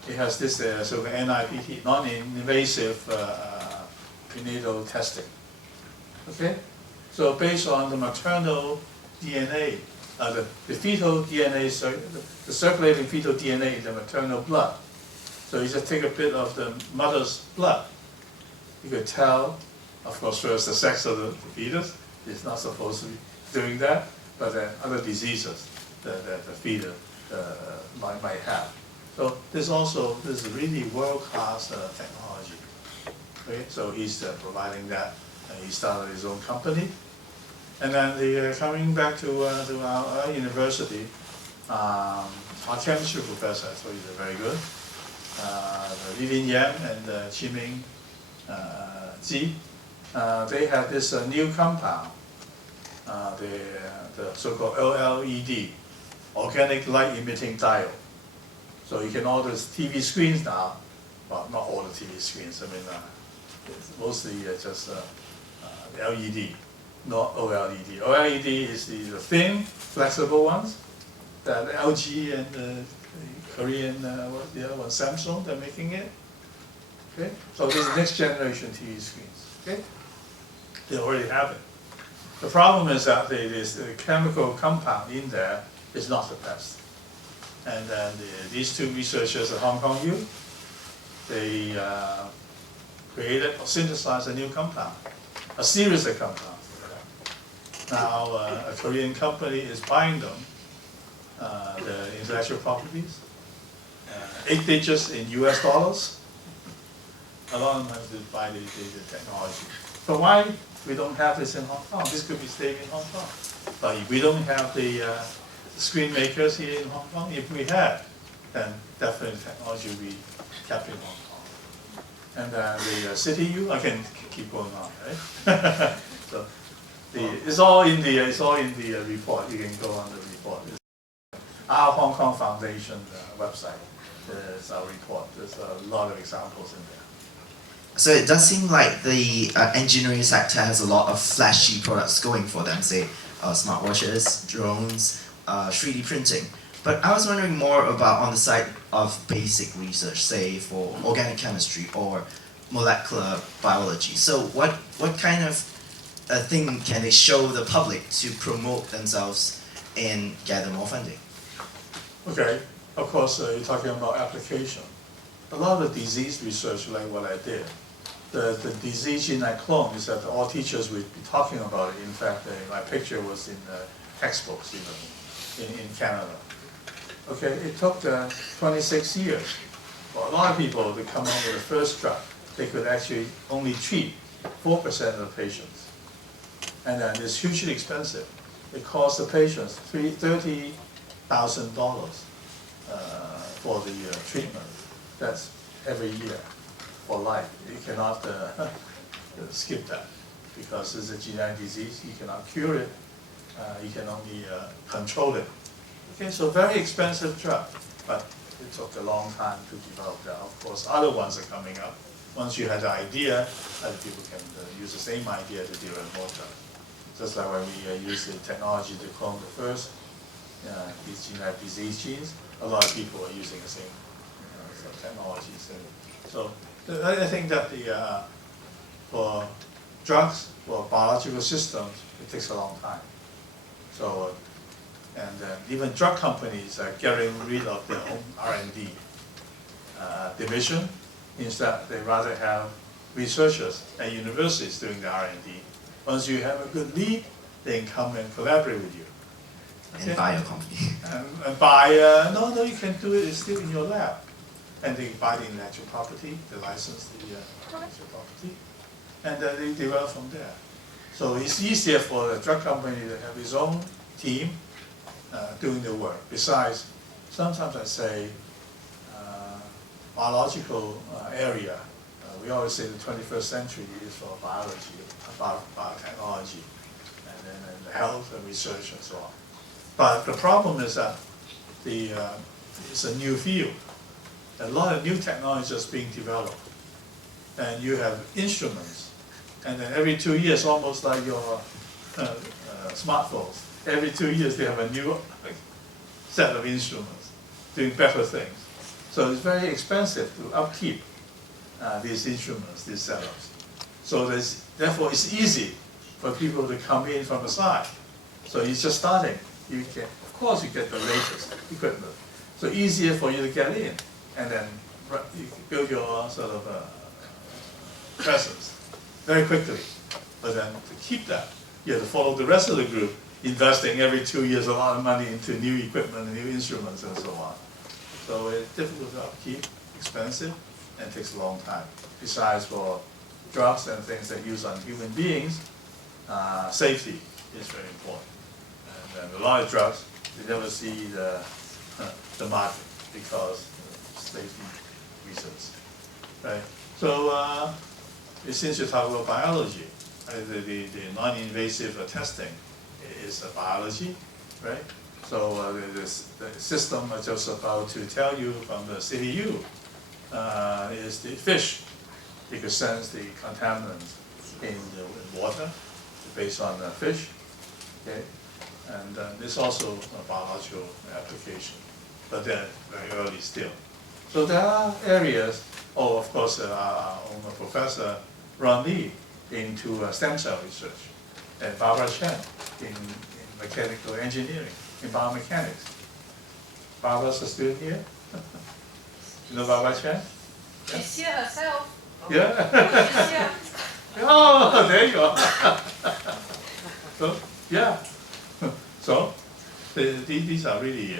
he has this sort of NIPT, non-invasive prenatal testing. Okay? So based on the maternal DNA, the fetal DNA, the circulating fetal DNA in the maternal blood. So you just take a bit of the mother's blood. You could tell, of course, first the sex of the fetus. It's not supposed to be doing that, but there are other diseases that the fetus might have. So this is really world-class technology. Okay? So he's providing that. He started his own company. And then coming back to our university, our chemistry professor, so he's very good. Lilin Yam and Qiming Ji, they have this new compound, the so-called OLED, organic light emitting diode. So you can order TV screens now, well, not all the TV screens, I mean, it's mostly just LED, not OLED. OLED is the thin, flexible ones that LG and Korean, what's the other one, Samsung, they're making it. Okay, so this is next generation TV screens. Okay, They already have it. The problem is that the chemical compound in there is not the best. And then these two researchers at Hong Kong U, they created or synthesized a new compound, a series of compounds. Now a Korean company is buying them, the intellectual properties, 8 digits in US dollars. A lot of them have to buy the technology. But why we don't have this in Hong Kong? This could be staying in Hong Kong. But if we don't have the screen makers here in Hong Kong, if we had, then definitely technology will be kept in Hong Kong. And the CTU, I can keep going on, right? So it's all in the report. You can go on the report. It's our Hong Kong Foundation website. There's our report. There's a lot of examples in there. So it does seem like the engineering sector has a lot of flashy products going for them, say smartwatches, drones, 3D printing. But I was wondering more about on the side of basic research, say for organic chemistry or molecular biology. So what kind of thing can they show the public to promote themselves and gather more funding? Okay, of course you're talking about application. A lot of disease research, like what I did, the disease gene I clone is that all teachers will be talking about it. In fact, my picture was in the textbooks even in Canada. Okay, it took 26 years for a lot of people to come up with the first drug. They could actually only treat 4% of the patients. And then it's hugely expensive. It costs the patients $30,000 for the treatment. That's every year for life. You cannot skip that because it's a genetic disease. You cannot cure it. You can only control it. Okay, so very expensive drug, but it took a long time to develop that. Of course, other ones are coming up. Once you have the idea, other people can use the same idea to develop more drugs. Just like when we use the technology to clone the first these genetic disease genes, a lot of people are using the same technologies. So I think that for drugs, for biological systems, it takes a long time. So, and even drug companies are getting rid of their own R&D division. Instead, they rather have researchers at universities doing the R&D. Once you have a good lead, they can come and collaborate with you. And buy a company. And buy, no, you can do it, it's still in your lab. And they buy the intellectual property, they license the intellectual property, and then they develop from there. So it's easier for the drug company to have its own team doing the work. Besides, sometimes I say biological area. We always say the 21st century is for biology, about biotechnology, and then the health and research and so on. But the problem is that it's a new field. A lot of new technologies being developed. And you have instruments. And then every 2 years, almost like your smartphones, every 2 years they have a new set of instruments doing better things. So it's very expensive to upkeep these instruments, these setups. So therefore it's easy for people to come in from the side. So it's just starting. You can, of course, you get the latest equipment. So easier for you to get in, and then you can build your sort of presence very quickly. But then to keep that, you have to follow the rest of the group, investing every 2 years a lot of money into new equipment and new instruments and so on. So it's difficult to upkeep, expensive, and takes a long time. Besides, for drugs and things that use on human beings, safety is very important. And a lot of drugs, they never see the market because of safety reasons, right? So since you talk about biology, the non-invasive testing is biology, right? So the system I'm just about to tell you from the CTU is the fish. You can sense the contaminants in the water based on the fish, okay? And there's also a biological application, but they're very early still. So there are areas, of course, our own professor, Ron Lee, into stem cell research, and Barbara Chen in mechanical engineering, in biomechanics. Barbara's a student here. You know Barbara Chen? She's here herself. Yeah. She's here. Oh, there you are. So, yeah. So, these are really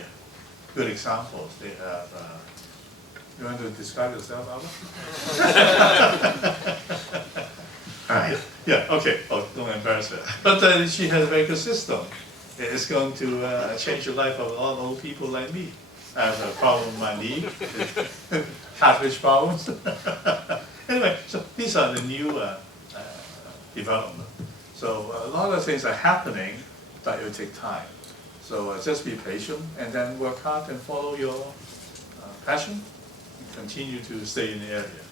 good examples. They have. You want to describe yourself, Barbara? All right. Yeah. Okay. Oh, don't embarrass her. But she has a very good system. It's going to change the life of a lot of old people like me. I have a problem with my knee, cartilage problems. Anyway, so these are the new development. So a lot of things are happening, but it will take time. So just be patient and then work hard and follow your passion and continue to stay in the area.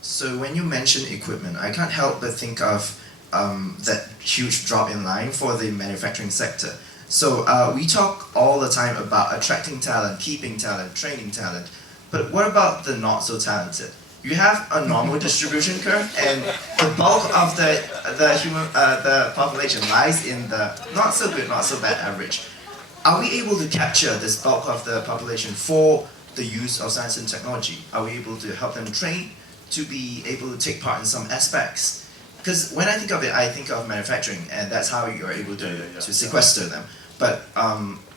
So when you mention equipment, I can't help but think of that huge drop in line for the manufacturing sector. So we talk all the time about attracting talent, keeping talent, training talent, but what about the not so talented? You have a normal distribution curve, and the bulk of the population lies in the not so good, not so bad average. Are we able to capture this bulk of the population for the use of science and technology? Are we able to help them train to be able to take part in some aspects? Because when I think of it, I think of manufacturing, and that's how you're able to sequester them. But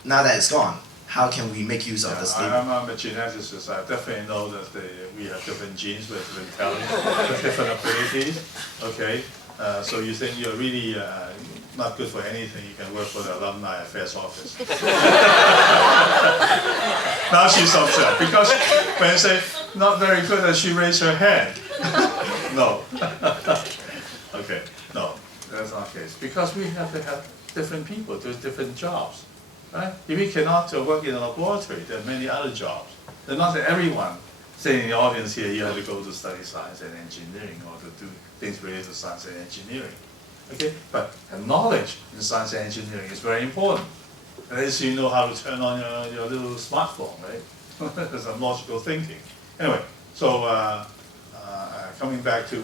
now that it's gone, how can we make use of this labor? I'm a geneticist. I definitely know that we have different genes with different talents, with different abilities. Okay, so you think you're really not good for anything, you can work for the Alumni Affairs Office. Now she's upset because when I say not very good, and she raised her hand. No. Okay, no, that's not the case. Because we have to have different people do different jobs, right? If we cannot work in a laboratory, there are many other jobs. There's not that everyone sitting in the audience here, you have to go to study science and engineering or to do things related to science and engineering. Okay, but the knowledge in science and engineering is very important. At least you know how to turn on your little smartphone, right? There's some logical thinking. Anyway, so coming back to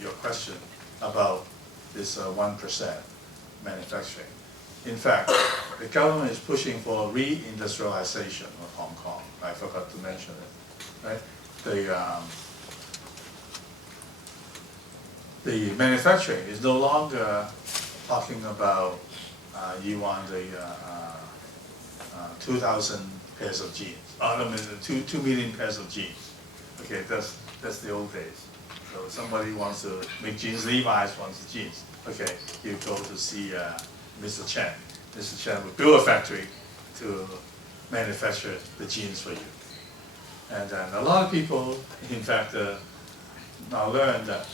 your question about this 1% manufacturing. In fact, the government is pushing for reindustrialization of Hong Kong. I forgot to mention it. Right? The manufacturing is no longer talking about you want the 2,000 pairs of jeans. I mean, 2 million pairs of jeans. Okay, that's the old days. So somebody wants to make jeans, Levi's wants the jeans. Okay, you go to see Mr. Chen. Mr. Chen will build a factory to manufacture the jeans for you. And then a lot of people, in fact, now learn that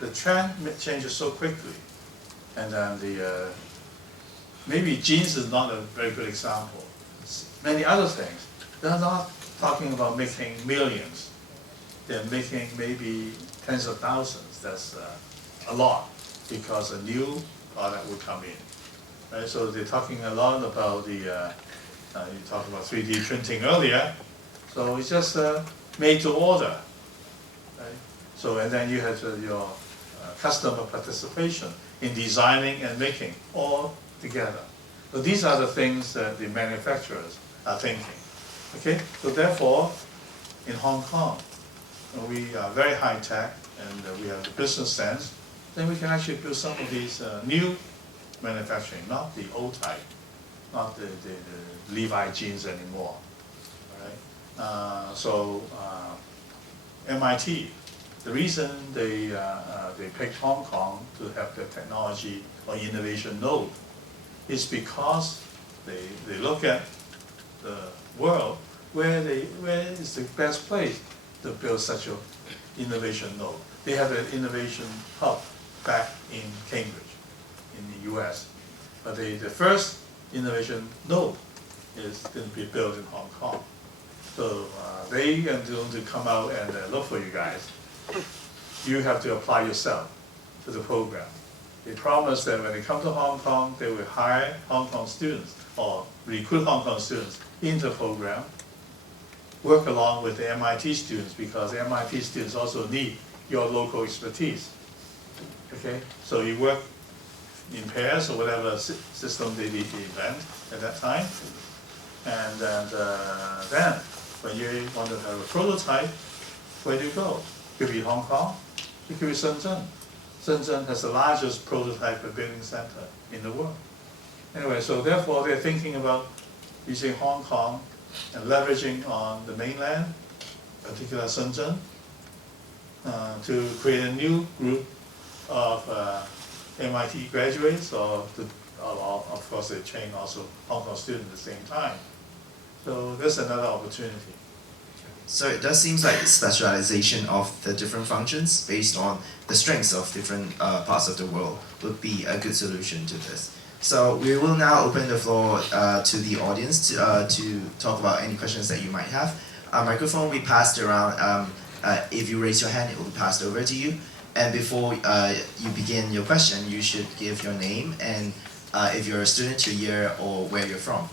the trend changes so quickly. And then maybe jeans is not a very good example. Many other things, they're not talking about making millions. They're making maybe tens of thousands. That's a lot because a new product will come in. Right? So they're talking a lot about you talked about 3D printing earlier. So it's just made to order. Right? So and then you have your customer participation in designing and making all together. So these are the things that the manufacturers are thinking. Okay, so therefore, in Hong Kong, we are very high tech and we have the business sense. Then we can actually build some of these new manufacturing, not the old type, not the Levi jeans anymore. All right? MIT. The reason they picked Hong Kong to have the technology or innovation node is because they look at the world where is the best place to build such an innovation node. They have an innovation hub back in Cambridge, in the US. But the first innovation node is going to be built in Hong Kong. So they are going to come out and look for you guys. You have to apply yourself to the program. They promise that when they come to Hong Kong, they will hire Hong Kong students or recruit Hong Kong students into the program, work along with the MIT students because the MIT students also need your local expertise. Okay, so you work in pairs or whatever system they invent at that time. And then when you want to have a prototype, where do you go? It could be Hong Kong, it could be Shenzhen. Shenzhen has the largest prototype building center in the world. Anyway, so therefore they're thinking about using Hong Kong and leveraging on the mainland, particularly Shenzhen, to create a new group of MIT graduates, or of course they train also Hong Kong students at the same time. So that's another opportunity. So it does seem like the specialization of the different functions based on the strengths of different parts of the world would be a good solution to this. So we will now open the floor to the audience to talk about any questions that you might have. A microphone will be passed around. If you raise your hand, it will be passed over to you. And before you begin your question, you should give your name and if you're a student, your year, or where you're from.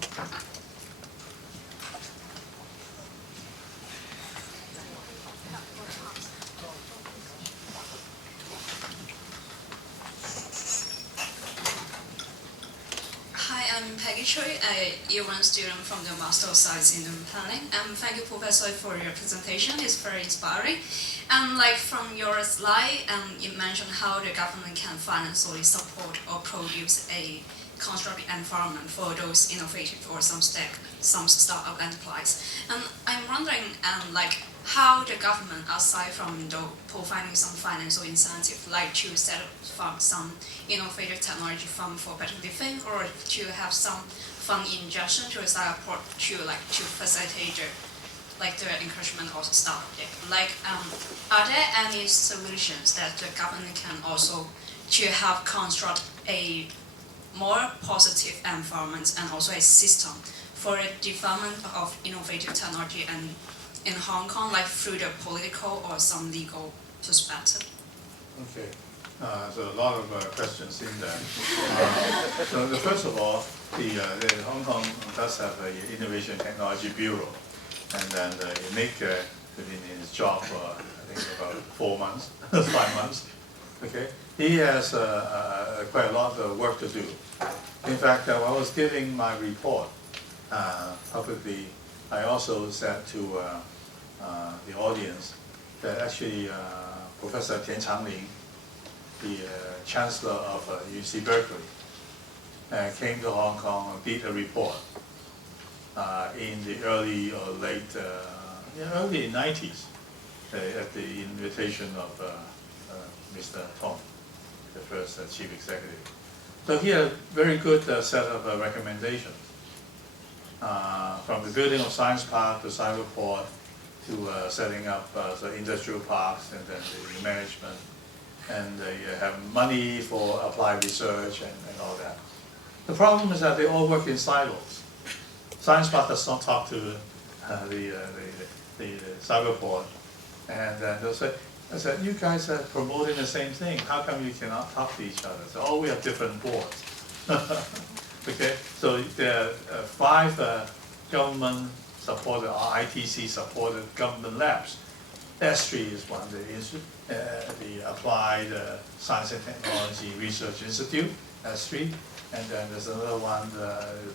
I'm Peggy Tsui, a year 1 student from the Master of Science in Urban Planning. Thank you, Professor, for your presentation. It's very inspiring. Like from your slide, you mentioned how the government can financially support or produce a constructive environment for those innovative or some startup enterprise. And I'm wondering, like, how the government, aside from providing some financial incentive, like to set up some innovative technology fund for better living, or to have some fund injection to a startup to facilitate the encouragement of startup. Like, are there any solutions that the government can also to help construct a more positive environment and also a system for the development of innovative technology and in Hong Kong, like through the political or some legal perspective? Okay, so a lot of questions in there. So first of all, the Hong Kong does have an Innovation Technology Bureau, and then Nick been in his job for I think about 4 months, 5 months. Okay, he has quite a lot of work to do. In fact, when I was giving my report publicly, I also said to the audience that actually Professor Tian Changling, the Chancellor of UC Berkeley, came to Hong Kong and did a report in the early or late, early 90s at the invitation of Mr. Tong, the first Chief Executive. So he had a very good set of recommendations. From the building of Science Park to Cyberport to setting up the industrial parks and then the management, and you have money for applied research and all that. The problem is that they all work in silos. Science Park does not talk to the Cyberport, and they'll say, I said, you guys are promoting the same thing. How come you cannot talk to each other? So, oh, we have different boards. Okay, so there are 5 government-supported or ITC-supported government labs. S3 is one, the Applied Science and Technology Research Institute, S3, and then there's another one,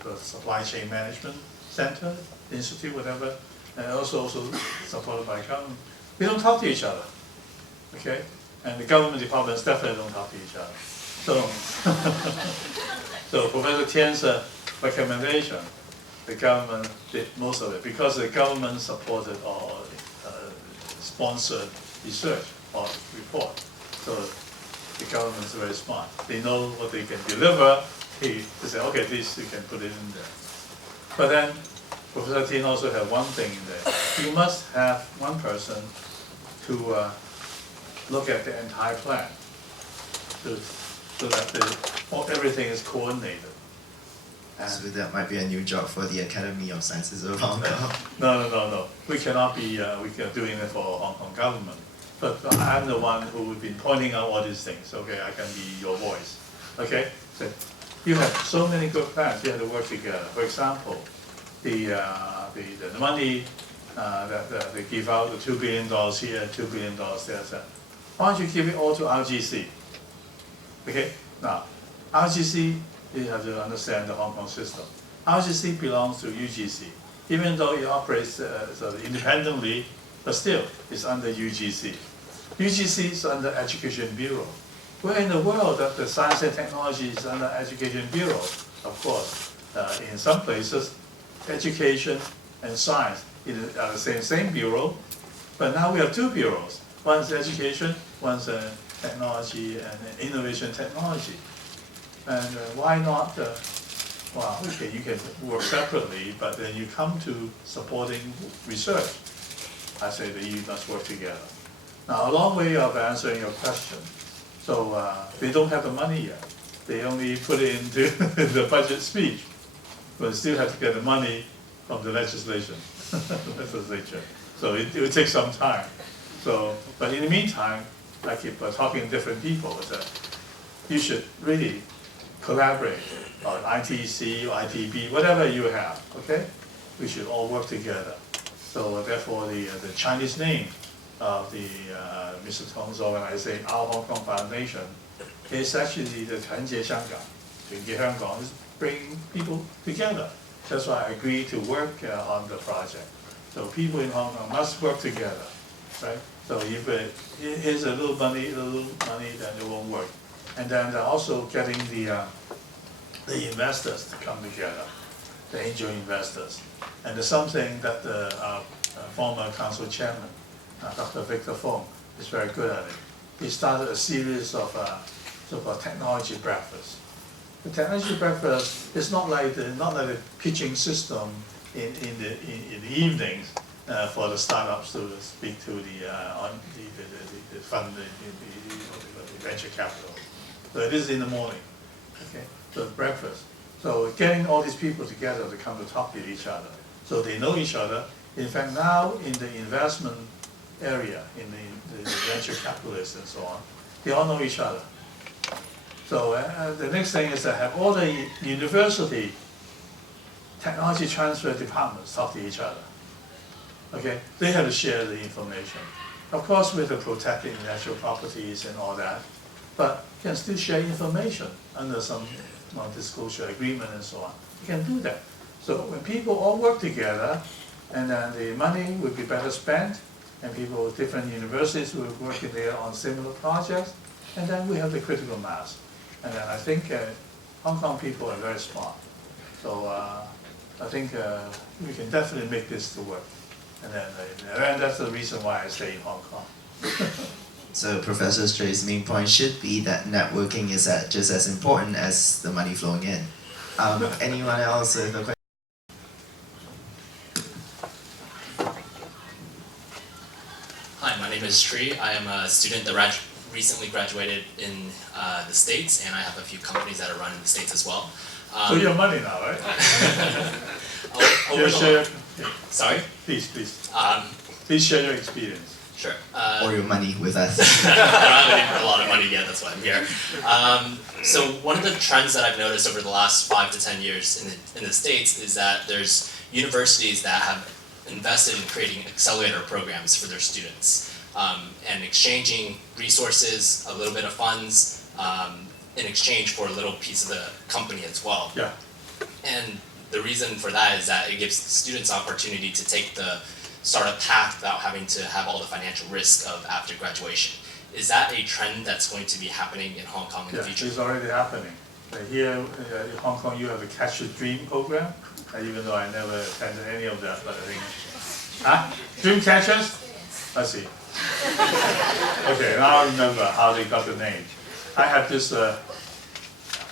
the Supply Chain Management Center, Institute, whatever, and also supported by government. They don't talk to each other, okay? And the government departments definitely don't talk to each other. So Professor Tian's recommendation, the government did most of it because the government supported or sponsored research or report. So the government is very smart. They know what they can deliver. They say, okay, this you can put it in there. But then Professor Tian also had one thing in there. You must have one person to look at the entire plan, so that everything is coordinated. So that might be a new job for the Academy of Sciences of Hong Kong. No. We cannot be doing it for Hong Kong government. But I'm the one who has been pointing out all these things. Okay, I can be your voice. Okay, so you have so many good plans. You have to work together. For example, the money that they give out, the $2 billion here, $2 billion there. So why don't you give it all to RGC? Okay, now, RGC, you have to understand the Hong Kong system. RGC belongs to UGC, even though it operates sort of independently, but still, it's under UGC. UGC is under Education Bureau. Where in the world that the science and technology is under Education Bureau? Of course, in some places, education and science are the same bureau, but now we have two bureaus. One's education, one's technology and innovation technology. And why not, well, okay, you can work separately, but then you come to supporting research. I say that you must work together. Now, a long way of answering your question. So they don't have the money yet. They only put it into the budget speech, but still have to get the money from the legislature. So it will take some time. So, but in the meantime, I keep talking to different people that you should really collaborate on ITC or ITB, whatever you have, okay? We should all work together. So therefore, the Chinese name of the Mr. Tong's organization, Our Hong Kong Foundation, is actually the 团结香港, 团结香港 is bringing people together. That's why I agreed to work on the project. So people in Hong Kong must work together, right? So if here's a little money, then it won't work. And then also getting the investors to come together, the angel investors. And there's something that the former council chairman, Dr. Victor Fong, is very good at it. He started a series of technology breakfasts. The technology breakfast is not like the pitching system in the evenings for the startups to speak to the fund, the venture capital. So it is in the morning, okay? So breakfast. So getting all these people together to come to talk to each other, so they know each other. In fact, now in the investment area, in the venture capitalists and so on, they all know each other. So the next thing is to have all the university technology transfer departments talk to each other. Okay, they have to share the information. Of course, with the protecting intellectual properties and all that, but you can still share information under some non-disclosure agreement and so on. You can do that. So when people all work together, and then the money will be better spent, and people with different universities will work there on similar projects, and then we have the critical mass. And then I think Hong Kong people are very smart. So I think we can definitely make this to work. And then that's the reason why I stay in Hong Kong. So Professor Tsai's main point should be that networking is just as important as the money flowing in. Anyone else with a question? Hi, my name is Tsui. I am a student that recently graduated in the States, and I have a few companies that are run in the States as well. So you have money now, right? Sorry? Please. Please share your experience. Sure. Or your money with us. I don't have a lot of money yet, that's why I'm here. So one of the trends that I've noticed over the last 5 to 10 years in the States is that there's universities that have invested in creating accelerator programs for their students and exchanging resources, a little bit of funds, in exchange for a little piece of the company as well. Yeah. And the reason for that is that it gives students opportunity to take the startup path without having to have all the financial risk of after graduation. Is that a trend that's going to be happening in Hong Kong in the future? It's already happening. Here in Hong Kong, you have the Catch Your Dream program, even though I never attended any of that, but I think, Dream Catchers? I see. Okay, now I remember how they got the name. I had this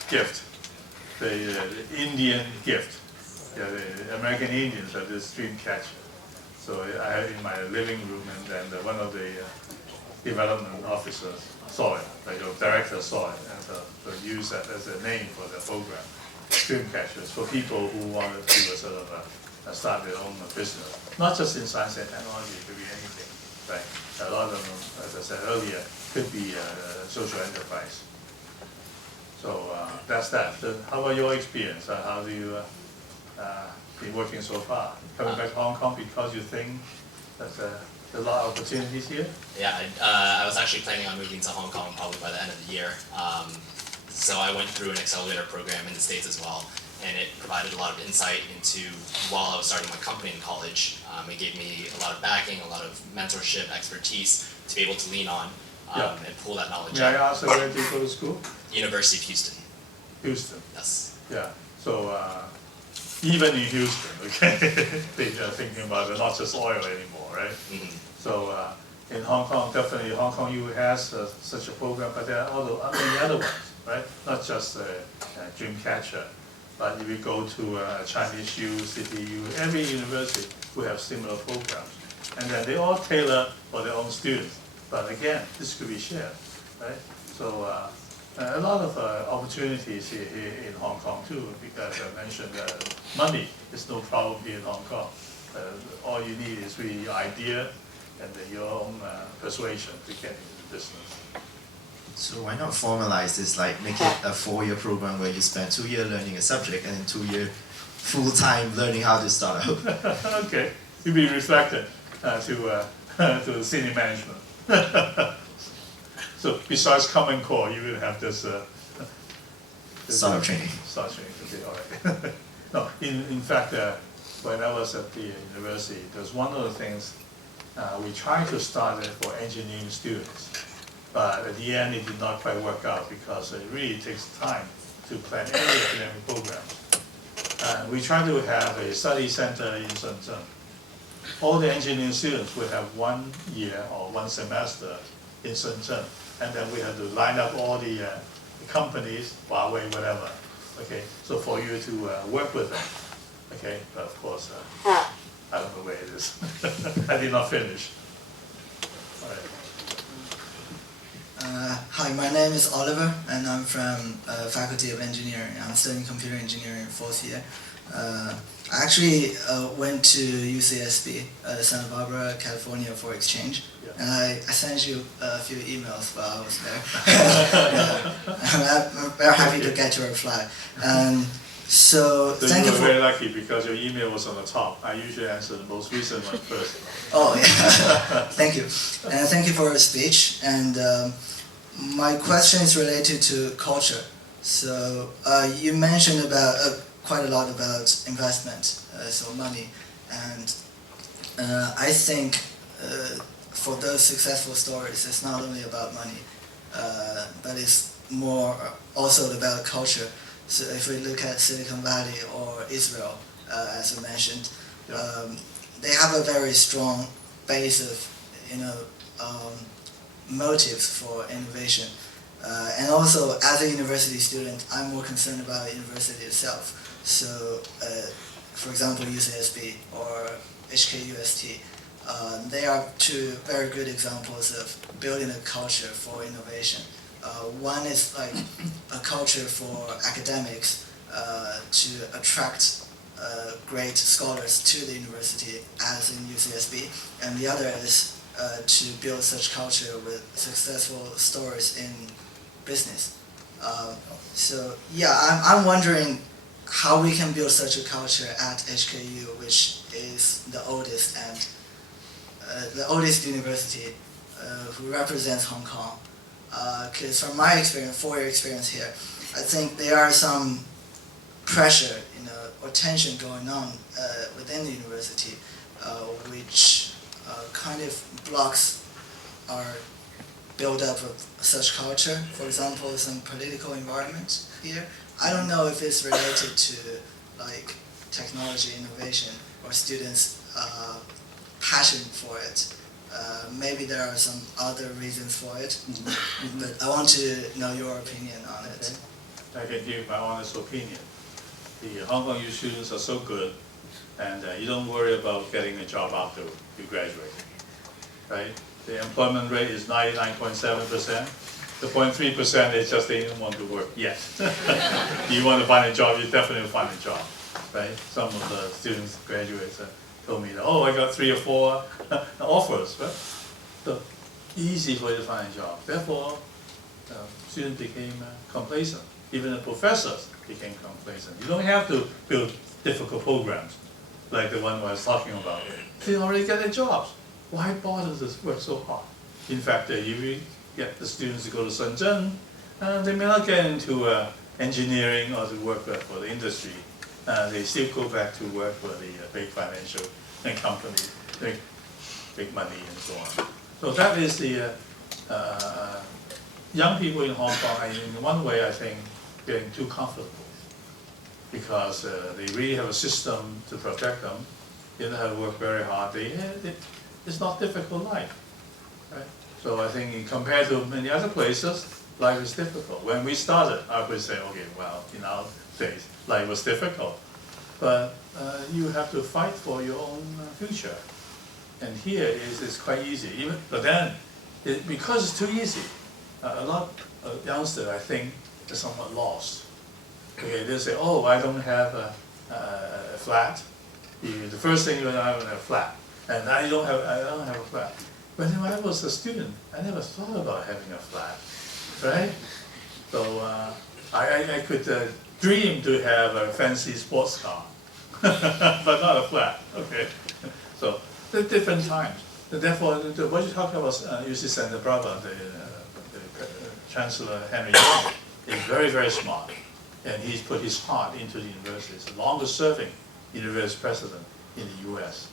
gift, the Indian gift. Yeah, the American Indians have this dream catcher. So I had it in my living room, and then one of the development officers saw it, like the director saw it, and so used that as a name for the program. Dream catchers for people who wanted to sort of start their own business. Not just in science and technology, it could be anything. Right? A lot of them, as I said earlier, could be social enterprise. So that's that. So how about your experience? How do you been working so far? Coming back to Hong Kong because you think that a lot of opportunities here? Yeah, I was actually planning on moving to Hong Kong probably by the end of the year. So I went through an accelerator program in the States as well, and it provided a lot of insight into, while I was starting my company in college, it gave me a lot of backing, a lot of mentorship, expertise to be able to lean on and pull that knowledge May I in. ask where did you go to school? University of Houston, Houston. yes. Yeah. So even in Houston, okay, they are thinking about it, not just oil anymore, right? Mhm. So in Hong Kong, definitely Hong Kong U has such a program, but there are many other ones, right? Not just Dreamcatcher, but if you go to Chinese U, City U, every university will have similar programs, and then they all tailor for their own students. But again, this could be shared, right? So a lot of opportunities here in Hong Kong too, because I mentioned money is no problem here in Hong Kong. All you need is really your idea and your own persuasion to get into the business. So why not formalize this, like make it a 4-year program where you spend 2 years learning a subject and then 2 years full-time learning how to start up? Okay, to be reflected to the senior management. So besides Common Core, you will have this Startup training. Startup training, okay, all right. No, in fact, when I was at the university, there's one of the things we tried to start it for engineering students, but at the end it did not quite work out because it really takes time to plan any academic programs. We tried to have a study center in Shenzhen. All the engineering students will have 1 year or 1 semester in Shenzhen, and then we have to line up all the companies, Huawei, whatever. Okay, so for you to work with them. Okay, but of course, I don't know where it is. I did not finish. All right. Hi, my name is Oliver, and I'm from Faculty of Engineering. I'm studying computer engineering 4th year. I actually went to UCSB, Santa Barbara, California for exchange, and I sent you a few emails while I was there. I'm very happy to get your reply. So thank you you were for. very lucky because your email was on the top. I usually answer the most recent one first. Oh, yeah. Thank you. And thank you for your speech. And my question is related to culture. So you mentioned about quite a lot about investment, so money. And I think for those successful stories, it's not only about money, but it's more also about culture. So if we look at Silicon Valley or Israel, as you mentioned, they have a very strong base of, motives for innovation. And also, as a university student, I'm more concerned about university itself. So, for example, UCSB or HKUST, they are two very good examples of building a culture for innovation. One is like a culture for academics to attract great scholars to the university, as in UCSB, and the other is to build such culture with successful stories in business. So yeah, I'm wondering how we can build such a culture at HKU, which is the oldest and the oldest university who represents Hong Kong. Because from my experience, 4-year experience here, I think there are some pressure, or tension going on within the university, which kind of blocks our build-up of such culture. For example, some political environment here. I don't know if it's related to like technology innovation or students' passion for it. Maybe there are some other reasons for it, but I want to know your opinion on it. Okay. I can give my honest opinion. The Hong Kong U students are so good, and you don't worry about getting a job after you graduate, right? The employment rate is 99.7%. The 0.3% is just they don't want to work yet. You want to find a job, you definitely find a job, right? Some of the students, graduates, told me that, oh, I got 3 or 4 offers, right? So easy for you to find a job. Therefore, students became complacent. Even the professors became complacent. You don't have to build difficult programs like the one I was talking about. They already get their jobs. why bother to work so hard? In fact, if you get the students to go to Shenzhen, they may not get into engineering or to work for the industry. They still go back to work for the big financial companies, big money and so on. So that is the young people in Hong Kong, in one way I think, getting too comfortable because they really have a system to protect them. They don't have to work very hard. It's not difficult life, right? So I think compared to many other places, life is difficult. When we started, I would say, okay, well, in our days, life was difficult. But you have to fight for your own future. And here it's quite easy. But then, because it's too easy, a lot of youngsters, I think, are somewhat lost. Okay, they say, oh, I don't have a flat. The first thing you have is a flat. And I don't have a flat. But when I was a student, I never thought about having a flat, right? So I could dream to have a fancy sports car, but not a flat, okay? So they're different times. Therefore, what you talk about UC Santa Barbara, the Chancellor Henry Young, is very, very smart. And he's put his heart into the university. He's the longest serving university president in the US.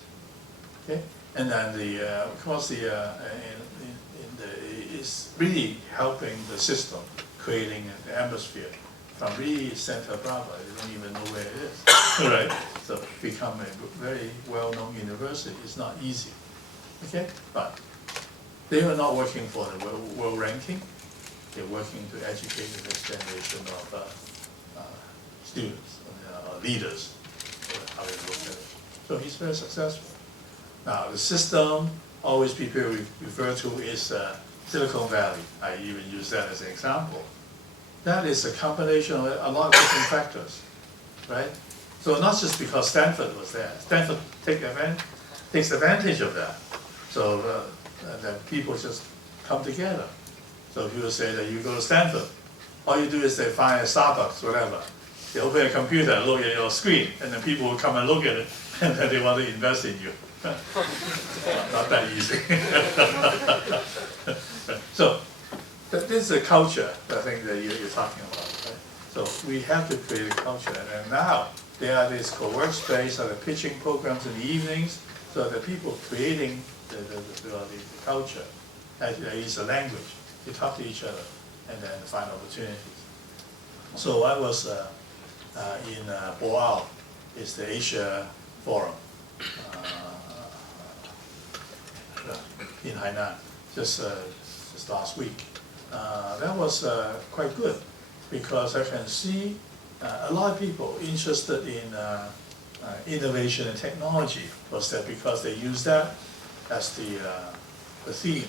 Okay? And then of course, it's really helping the system, creating the atmosphere from really Santa Barbara. You don't even know where it is, right? So become a very well-known university. It's not easy, okay? But they are not working for the world ranking. They're working to educate the next generation of students, leaders, how they look at it. So he's very successful. Now, the system always people refer to is Silicon Valley. I even use that as an example. That is a combination of a lot of different factors, right? So not just because Stanford was there. Stanford takes advantage of that. So that people just come together. So people say that you go to Stanford, all you do is they find a Starbucks, whatever. They open a computer, look at your screen, and then people will come and look at it, and then they want to invest in you. Not that easy. So this is a culture, I think, that you're talking about. Right? So we have to create a culture, and now there are these co-work space, or the pitching programs in the evenings, so the people creating the culture. It's a language. You talk to each other, and then find opportunities. So I was in Boao, it's the Asia Forum. In Hainan, just last week. That was quite good because I can see a lot of people interested in innovation and technology. Was that because they use that as the theme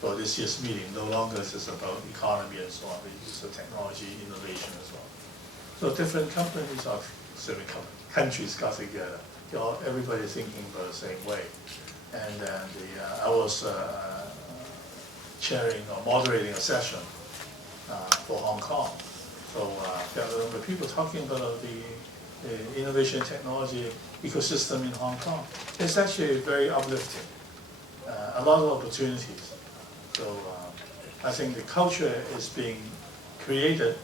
for this year's meeting? No longer just about economy and so on, but it's the technology, innovation as well. So different companies or countries got together. Everybody thinking about the same way. And then I was chairing or moderating a session for Hong Kong. So there were people talking about the innovation technology ecosystem in Hong Kong. It's actually very uplifting. A lot of opportunities. So I think the culture is being created,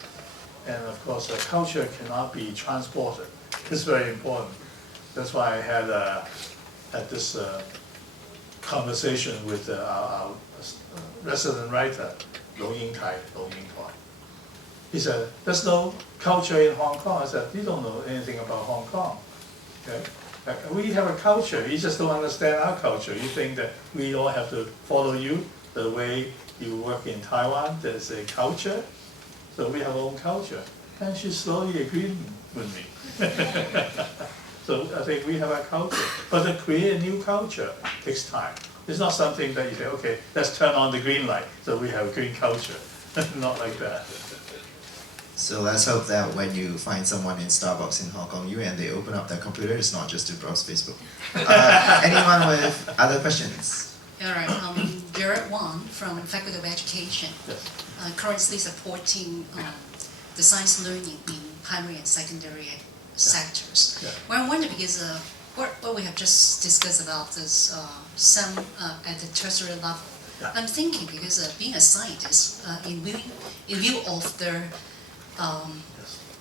and of course the culture cannot be transported. It's very important. That's why I had this conversation with our resident writer, Low Ying-Tai. He said, there's no culture in Hong Kong. I said, you don't know anything about Hong Kong. Okay? We have a culture, you just don't understand our culture. You think that we all have to follow you the way you work in Taiwan. There's a culture, so we have our own culture. And she slowly agreed with me. So I think we have a culture, but to create a new culture takes time. It's not something that you say, okay, let's turn on the green light, so we have a green culture. Not like that. So let's hope that when you find someone in Starbucks in Hong Kong, and they open up their computer, it's not just to browse Facebook. Anyone with other questions? All right, Gerard Wang from Faculty of Education, Yes. currently supporting the science learning in primary and secondary sectors. Yeah. Well, I wonder because what we have just discussed about this STEM at the tertiary level. Yeah. I'm thinking because being a scientist, in view of the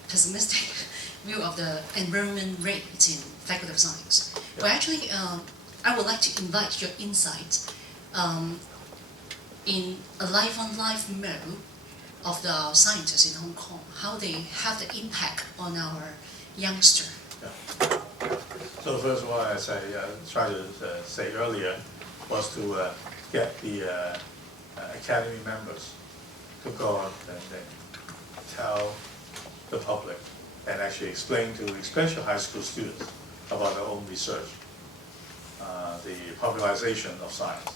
pessimistic view of the enrollment rate in Faculty of Science, well, actually, I would like to invite your insight in a life-on-life mode of the scientists in Hong Kong, how they have the impact on our youngster. Yeah. So first of all, as I tried to say earlier, was to get the academy members to go out and then tell the public and actually explain to especially high school students about their own research, the popularization of science.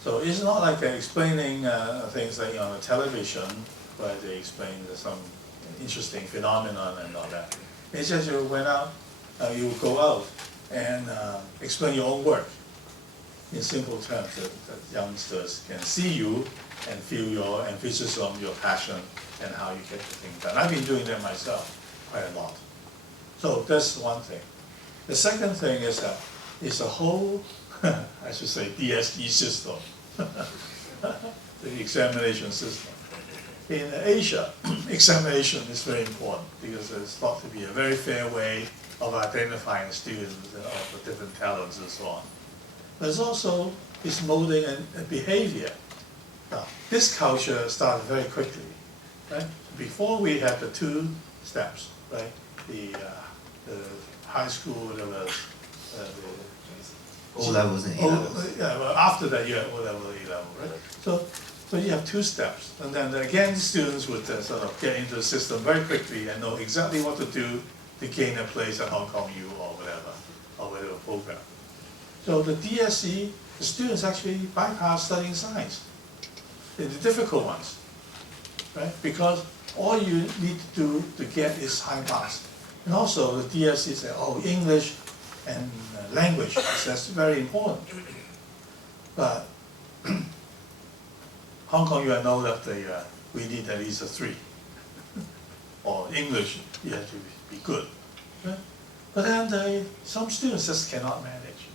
So it's not like they're explaining things like on the television where they explain some interesting phenomenon and all that. It's just you went out, you would go out and explain your own work in simple terms that youngsters can see you and feel your enthusiasm, your passion, and how you get the thing done. I've been doing that myself quite a lot. So that's one thing. The second thing is that it's a whole, I should say, DSE system, the examination system. In Asia, examination is very important because it's thought to be a very fair way of identifying students of the different talents and so on. But it's also it's molding a behavior. Now, this culture started very quickly, right? Before we had the two steps, right? The high school, there was O levels and A levels. yeah, well, after that you have O level, A level, right? So you have two steps, and then again students would sort of get into the system very quickly and know exactly what to do to gain a place at Hong Kong U or whatever program. So the DSE, the students actually bypass studying science, the difficult ones, right? Because all you need to do to get is high marks. And also the DSE say, oh, English and language, that's very important. But Hong Kong, you know that we need at least a 3. Or English, you have to be good. Right? But then some students just cannot manage,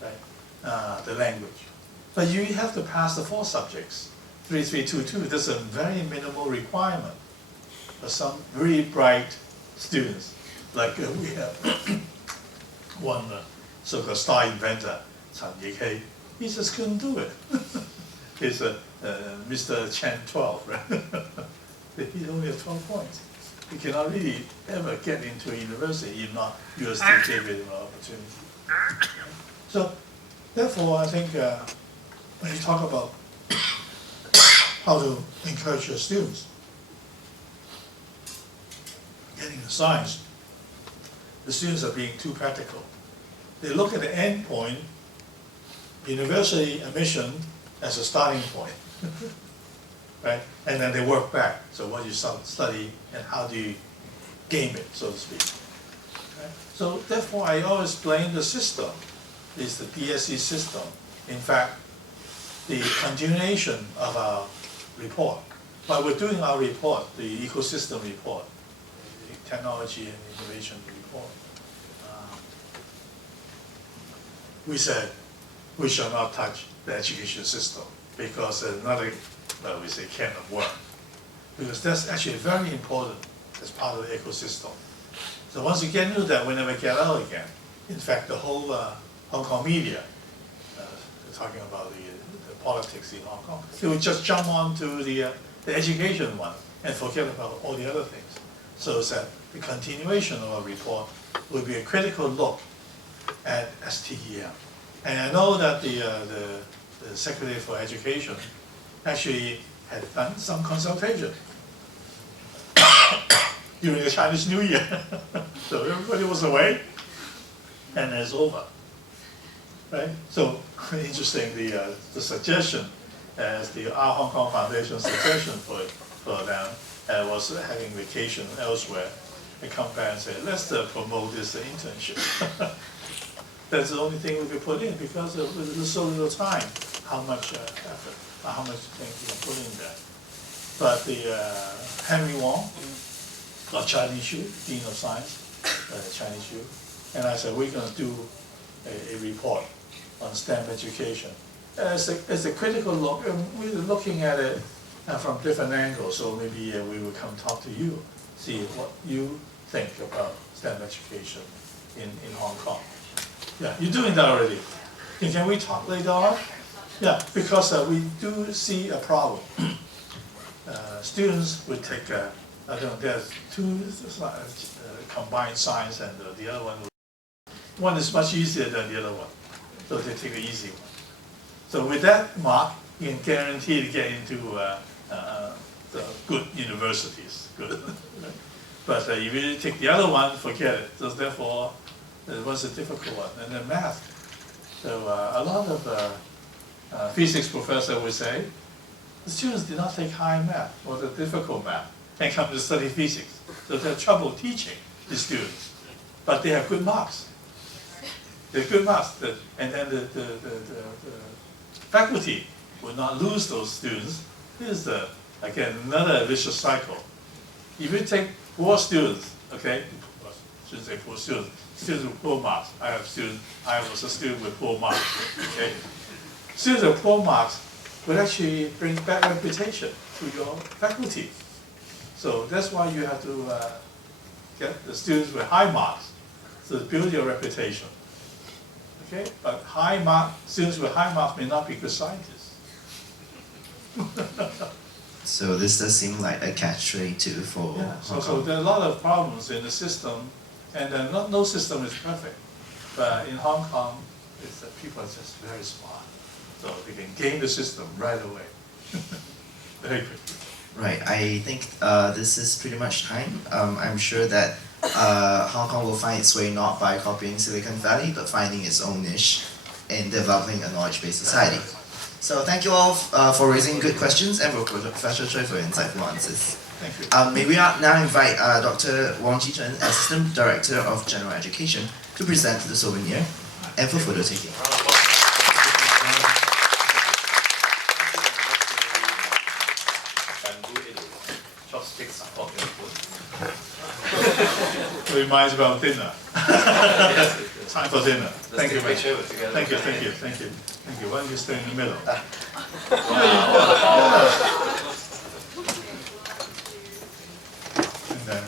right? The language. But you have to pass the 4 subjects. 3, 3, 2, 2. That's a very minimal requirement. But some really bright students, like we have one so-called star inventor, Chan Yik-hei, he just couldn't do it. He's Mr. Chen 12, right? He only has 12 points. He cannot really ever get into a university if not USD gave him an opportunity. So, therefore, I think when you talk about how to encourage your students getting the science, the students are being too practical. They look at the end point, university admission as a starting point, right? And then they work back. So what you study and how do you game it, so to speak. Right? So therefore, I always blame the system. It's the DSE system. In fact, the continuation of our report. While we're doing our report, the ecosystem report, the technology and innovation report, we said we shall not touch the education system because another, well, we say can of worm. Because that's actually very important as part of the ecosystem. So once you get into that, we never get out again. In fact, the whole Hong Kong media, talking about the politics in Hong Kong, they would just jump on to the education one and forget about all the other things. So that the continuation of our report will be a critical look at STEM. And I know that the Secretary for Education actually had done some consultation during the Chinese New Year. So everybody was away, and it's over. Right? So interesting, the suggestion, as the Our Hong Kong Foundation suggestion for them was having vacation elsewhere. They come back and say, let's promote this internship. That's the only thing we could put in because there's so little time, how much effort, how much things you can put in there. But the Henry Wong, or Chinese Yu, Dean of Science, Chinese Yu, And I said, we're going to do a report on STEM education. It's a critical look, and we're looking at it from different angles, so maybe we will come talk to you, see what you think about STEM education in Hong Kong. Yeah, you're doing that already. Can we talk later on? Yeah, because we do see a problem. Students would take, I don't know, there's two combined science, and the other one is much easier than the other one. So they take the easy one. So with that mark, you can guarantee to get into the good universities. Good. But if you take the other one, forget it. So therefore, it was a difficult one. And then math. So a lot of physics professor would say, the students did not take high math or the difficult math and come to study physics. So they have trouble teaching the students. But they have good marks. They have good marks. And then the faculty would not lose those students. Here's again, another vicious cycle. If you take poor students, okay, I shouldn't say poor students, students with poor marks. I was a student with poor marks, okay. Students with poor marks would actually bring bad reputation to your faculty. So that's why you have to get the students with high marks to build your reputation. Okay, but students with high marks may not be good scientists. So this does seem like a catch-22 for Yeah, Hong so Kong. there are a lot of problems in the system, and no system is perfect. But in Hong Kong, it's that people are just very smart, so they can game the system right away, very quickly. Right, I think this is pretty much time. I'm sure that Hong Kong will find its way not by copying Silicon Valley, but finding its own niche in developing a knowledge-based society. So thank you all for raising good questions and for Professor Tsui for insightful answers. Thank you. May we now invite Dr. Wong Ji-Chen, Assistant Director of General Education, to present the souvenir and for photo taking. Reminds me of dinner. Time for dinner. Thank you very much. Thank you. Thank you. Why don't you stay in the middle? And then.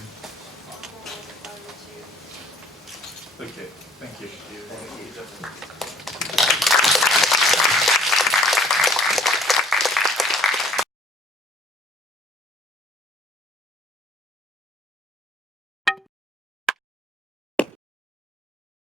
Okay. Thank you.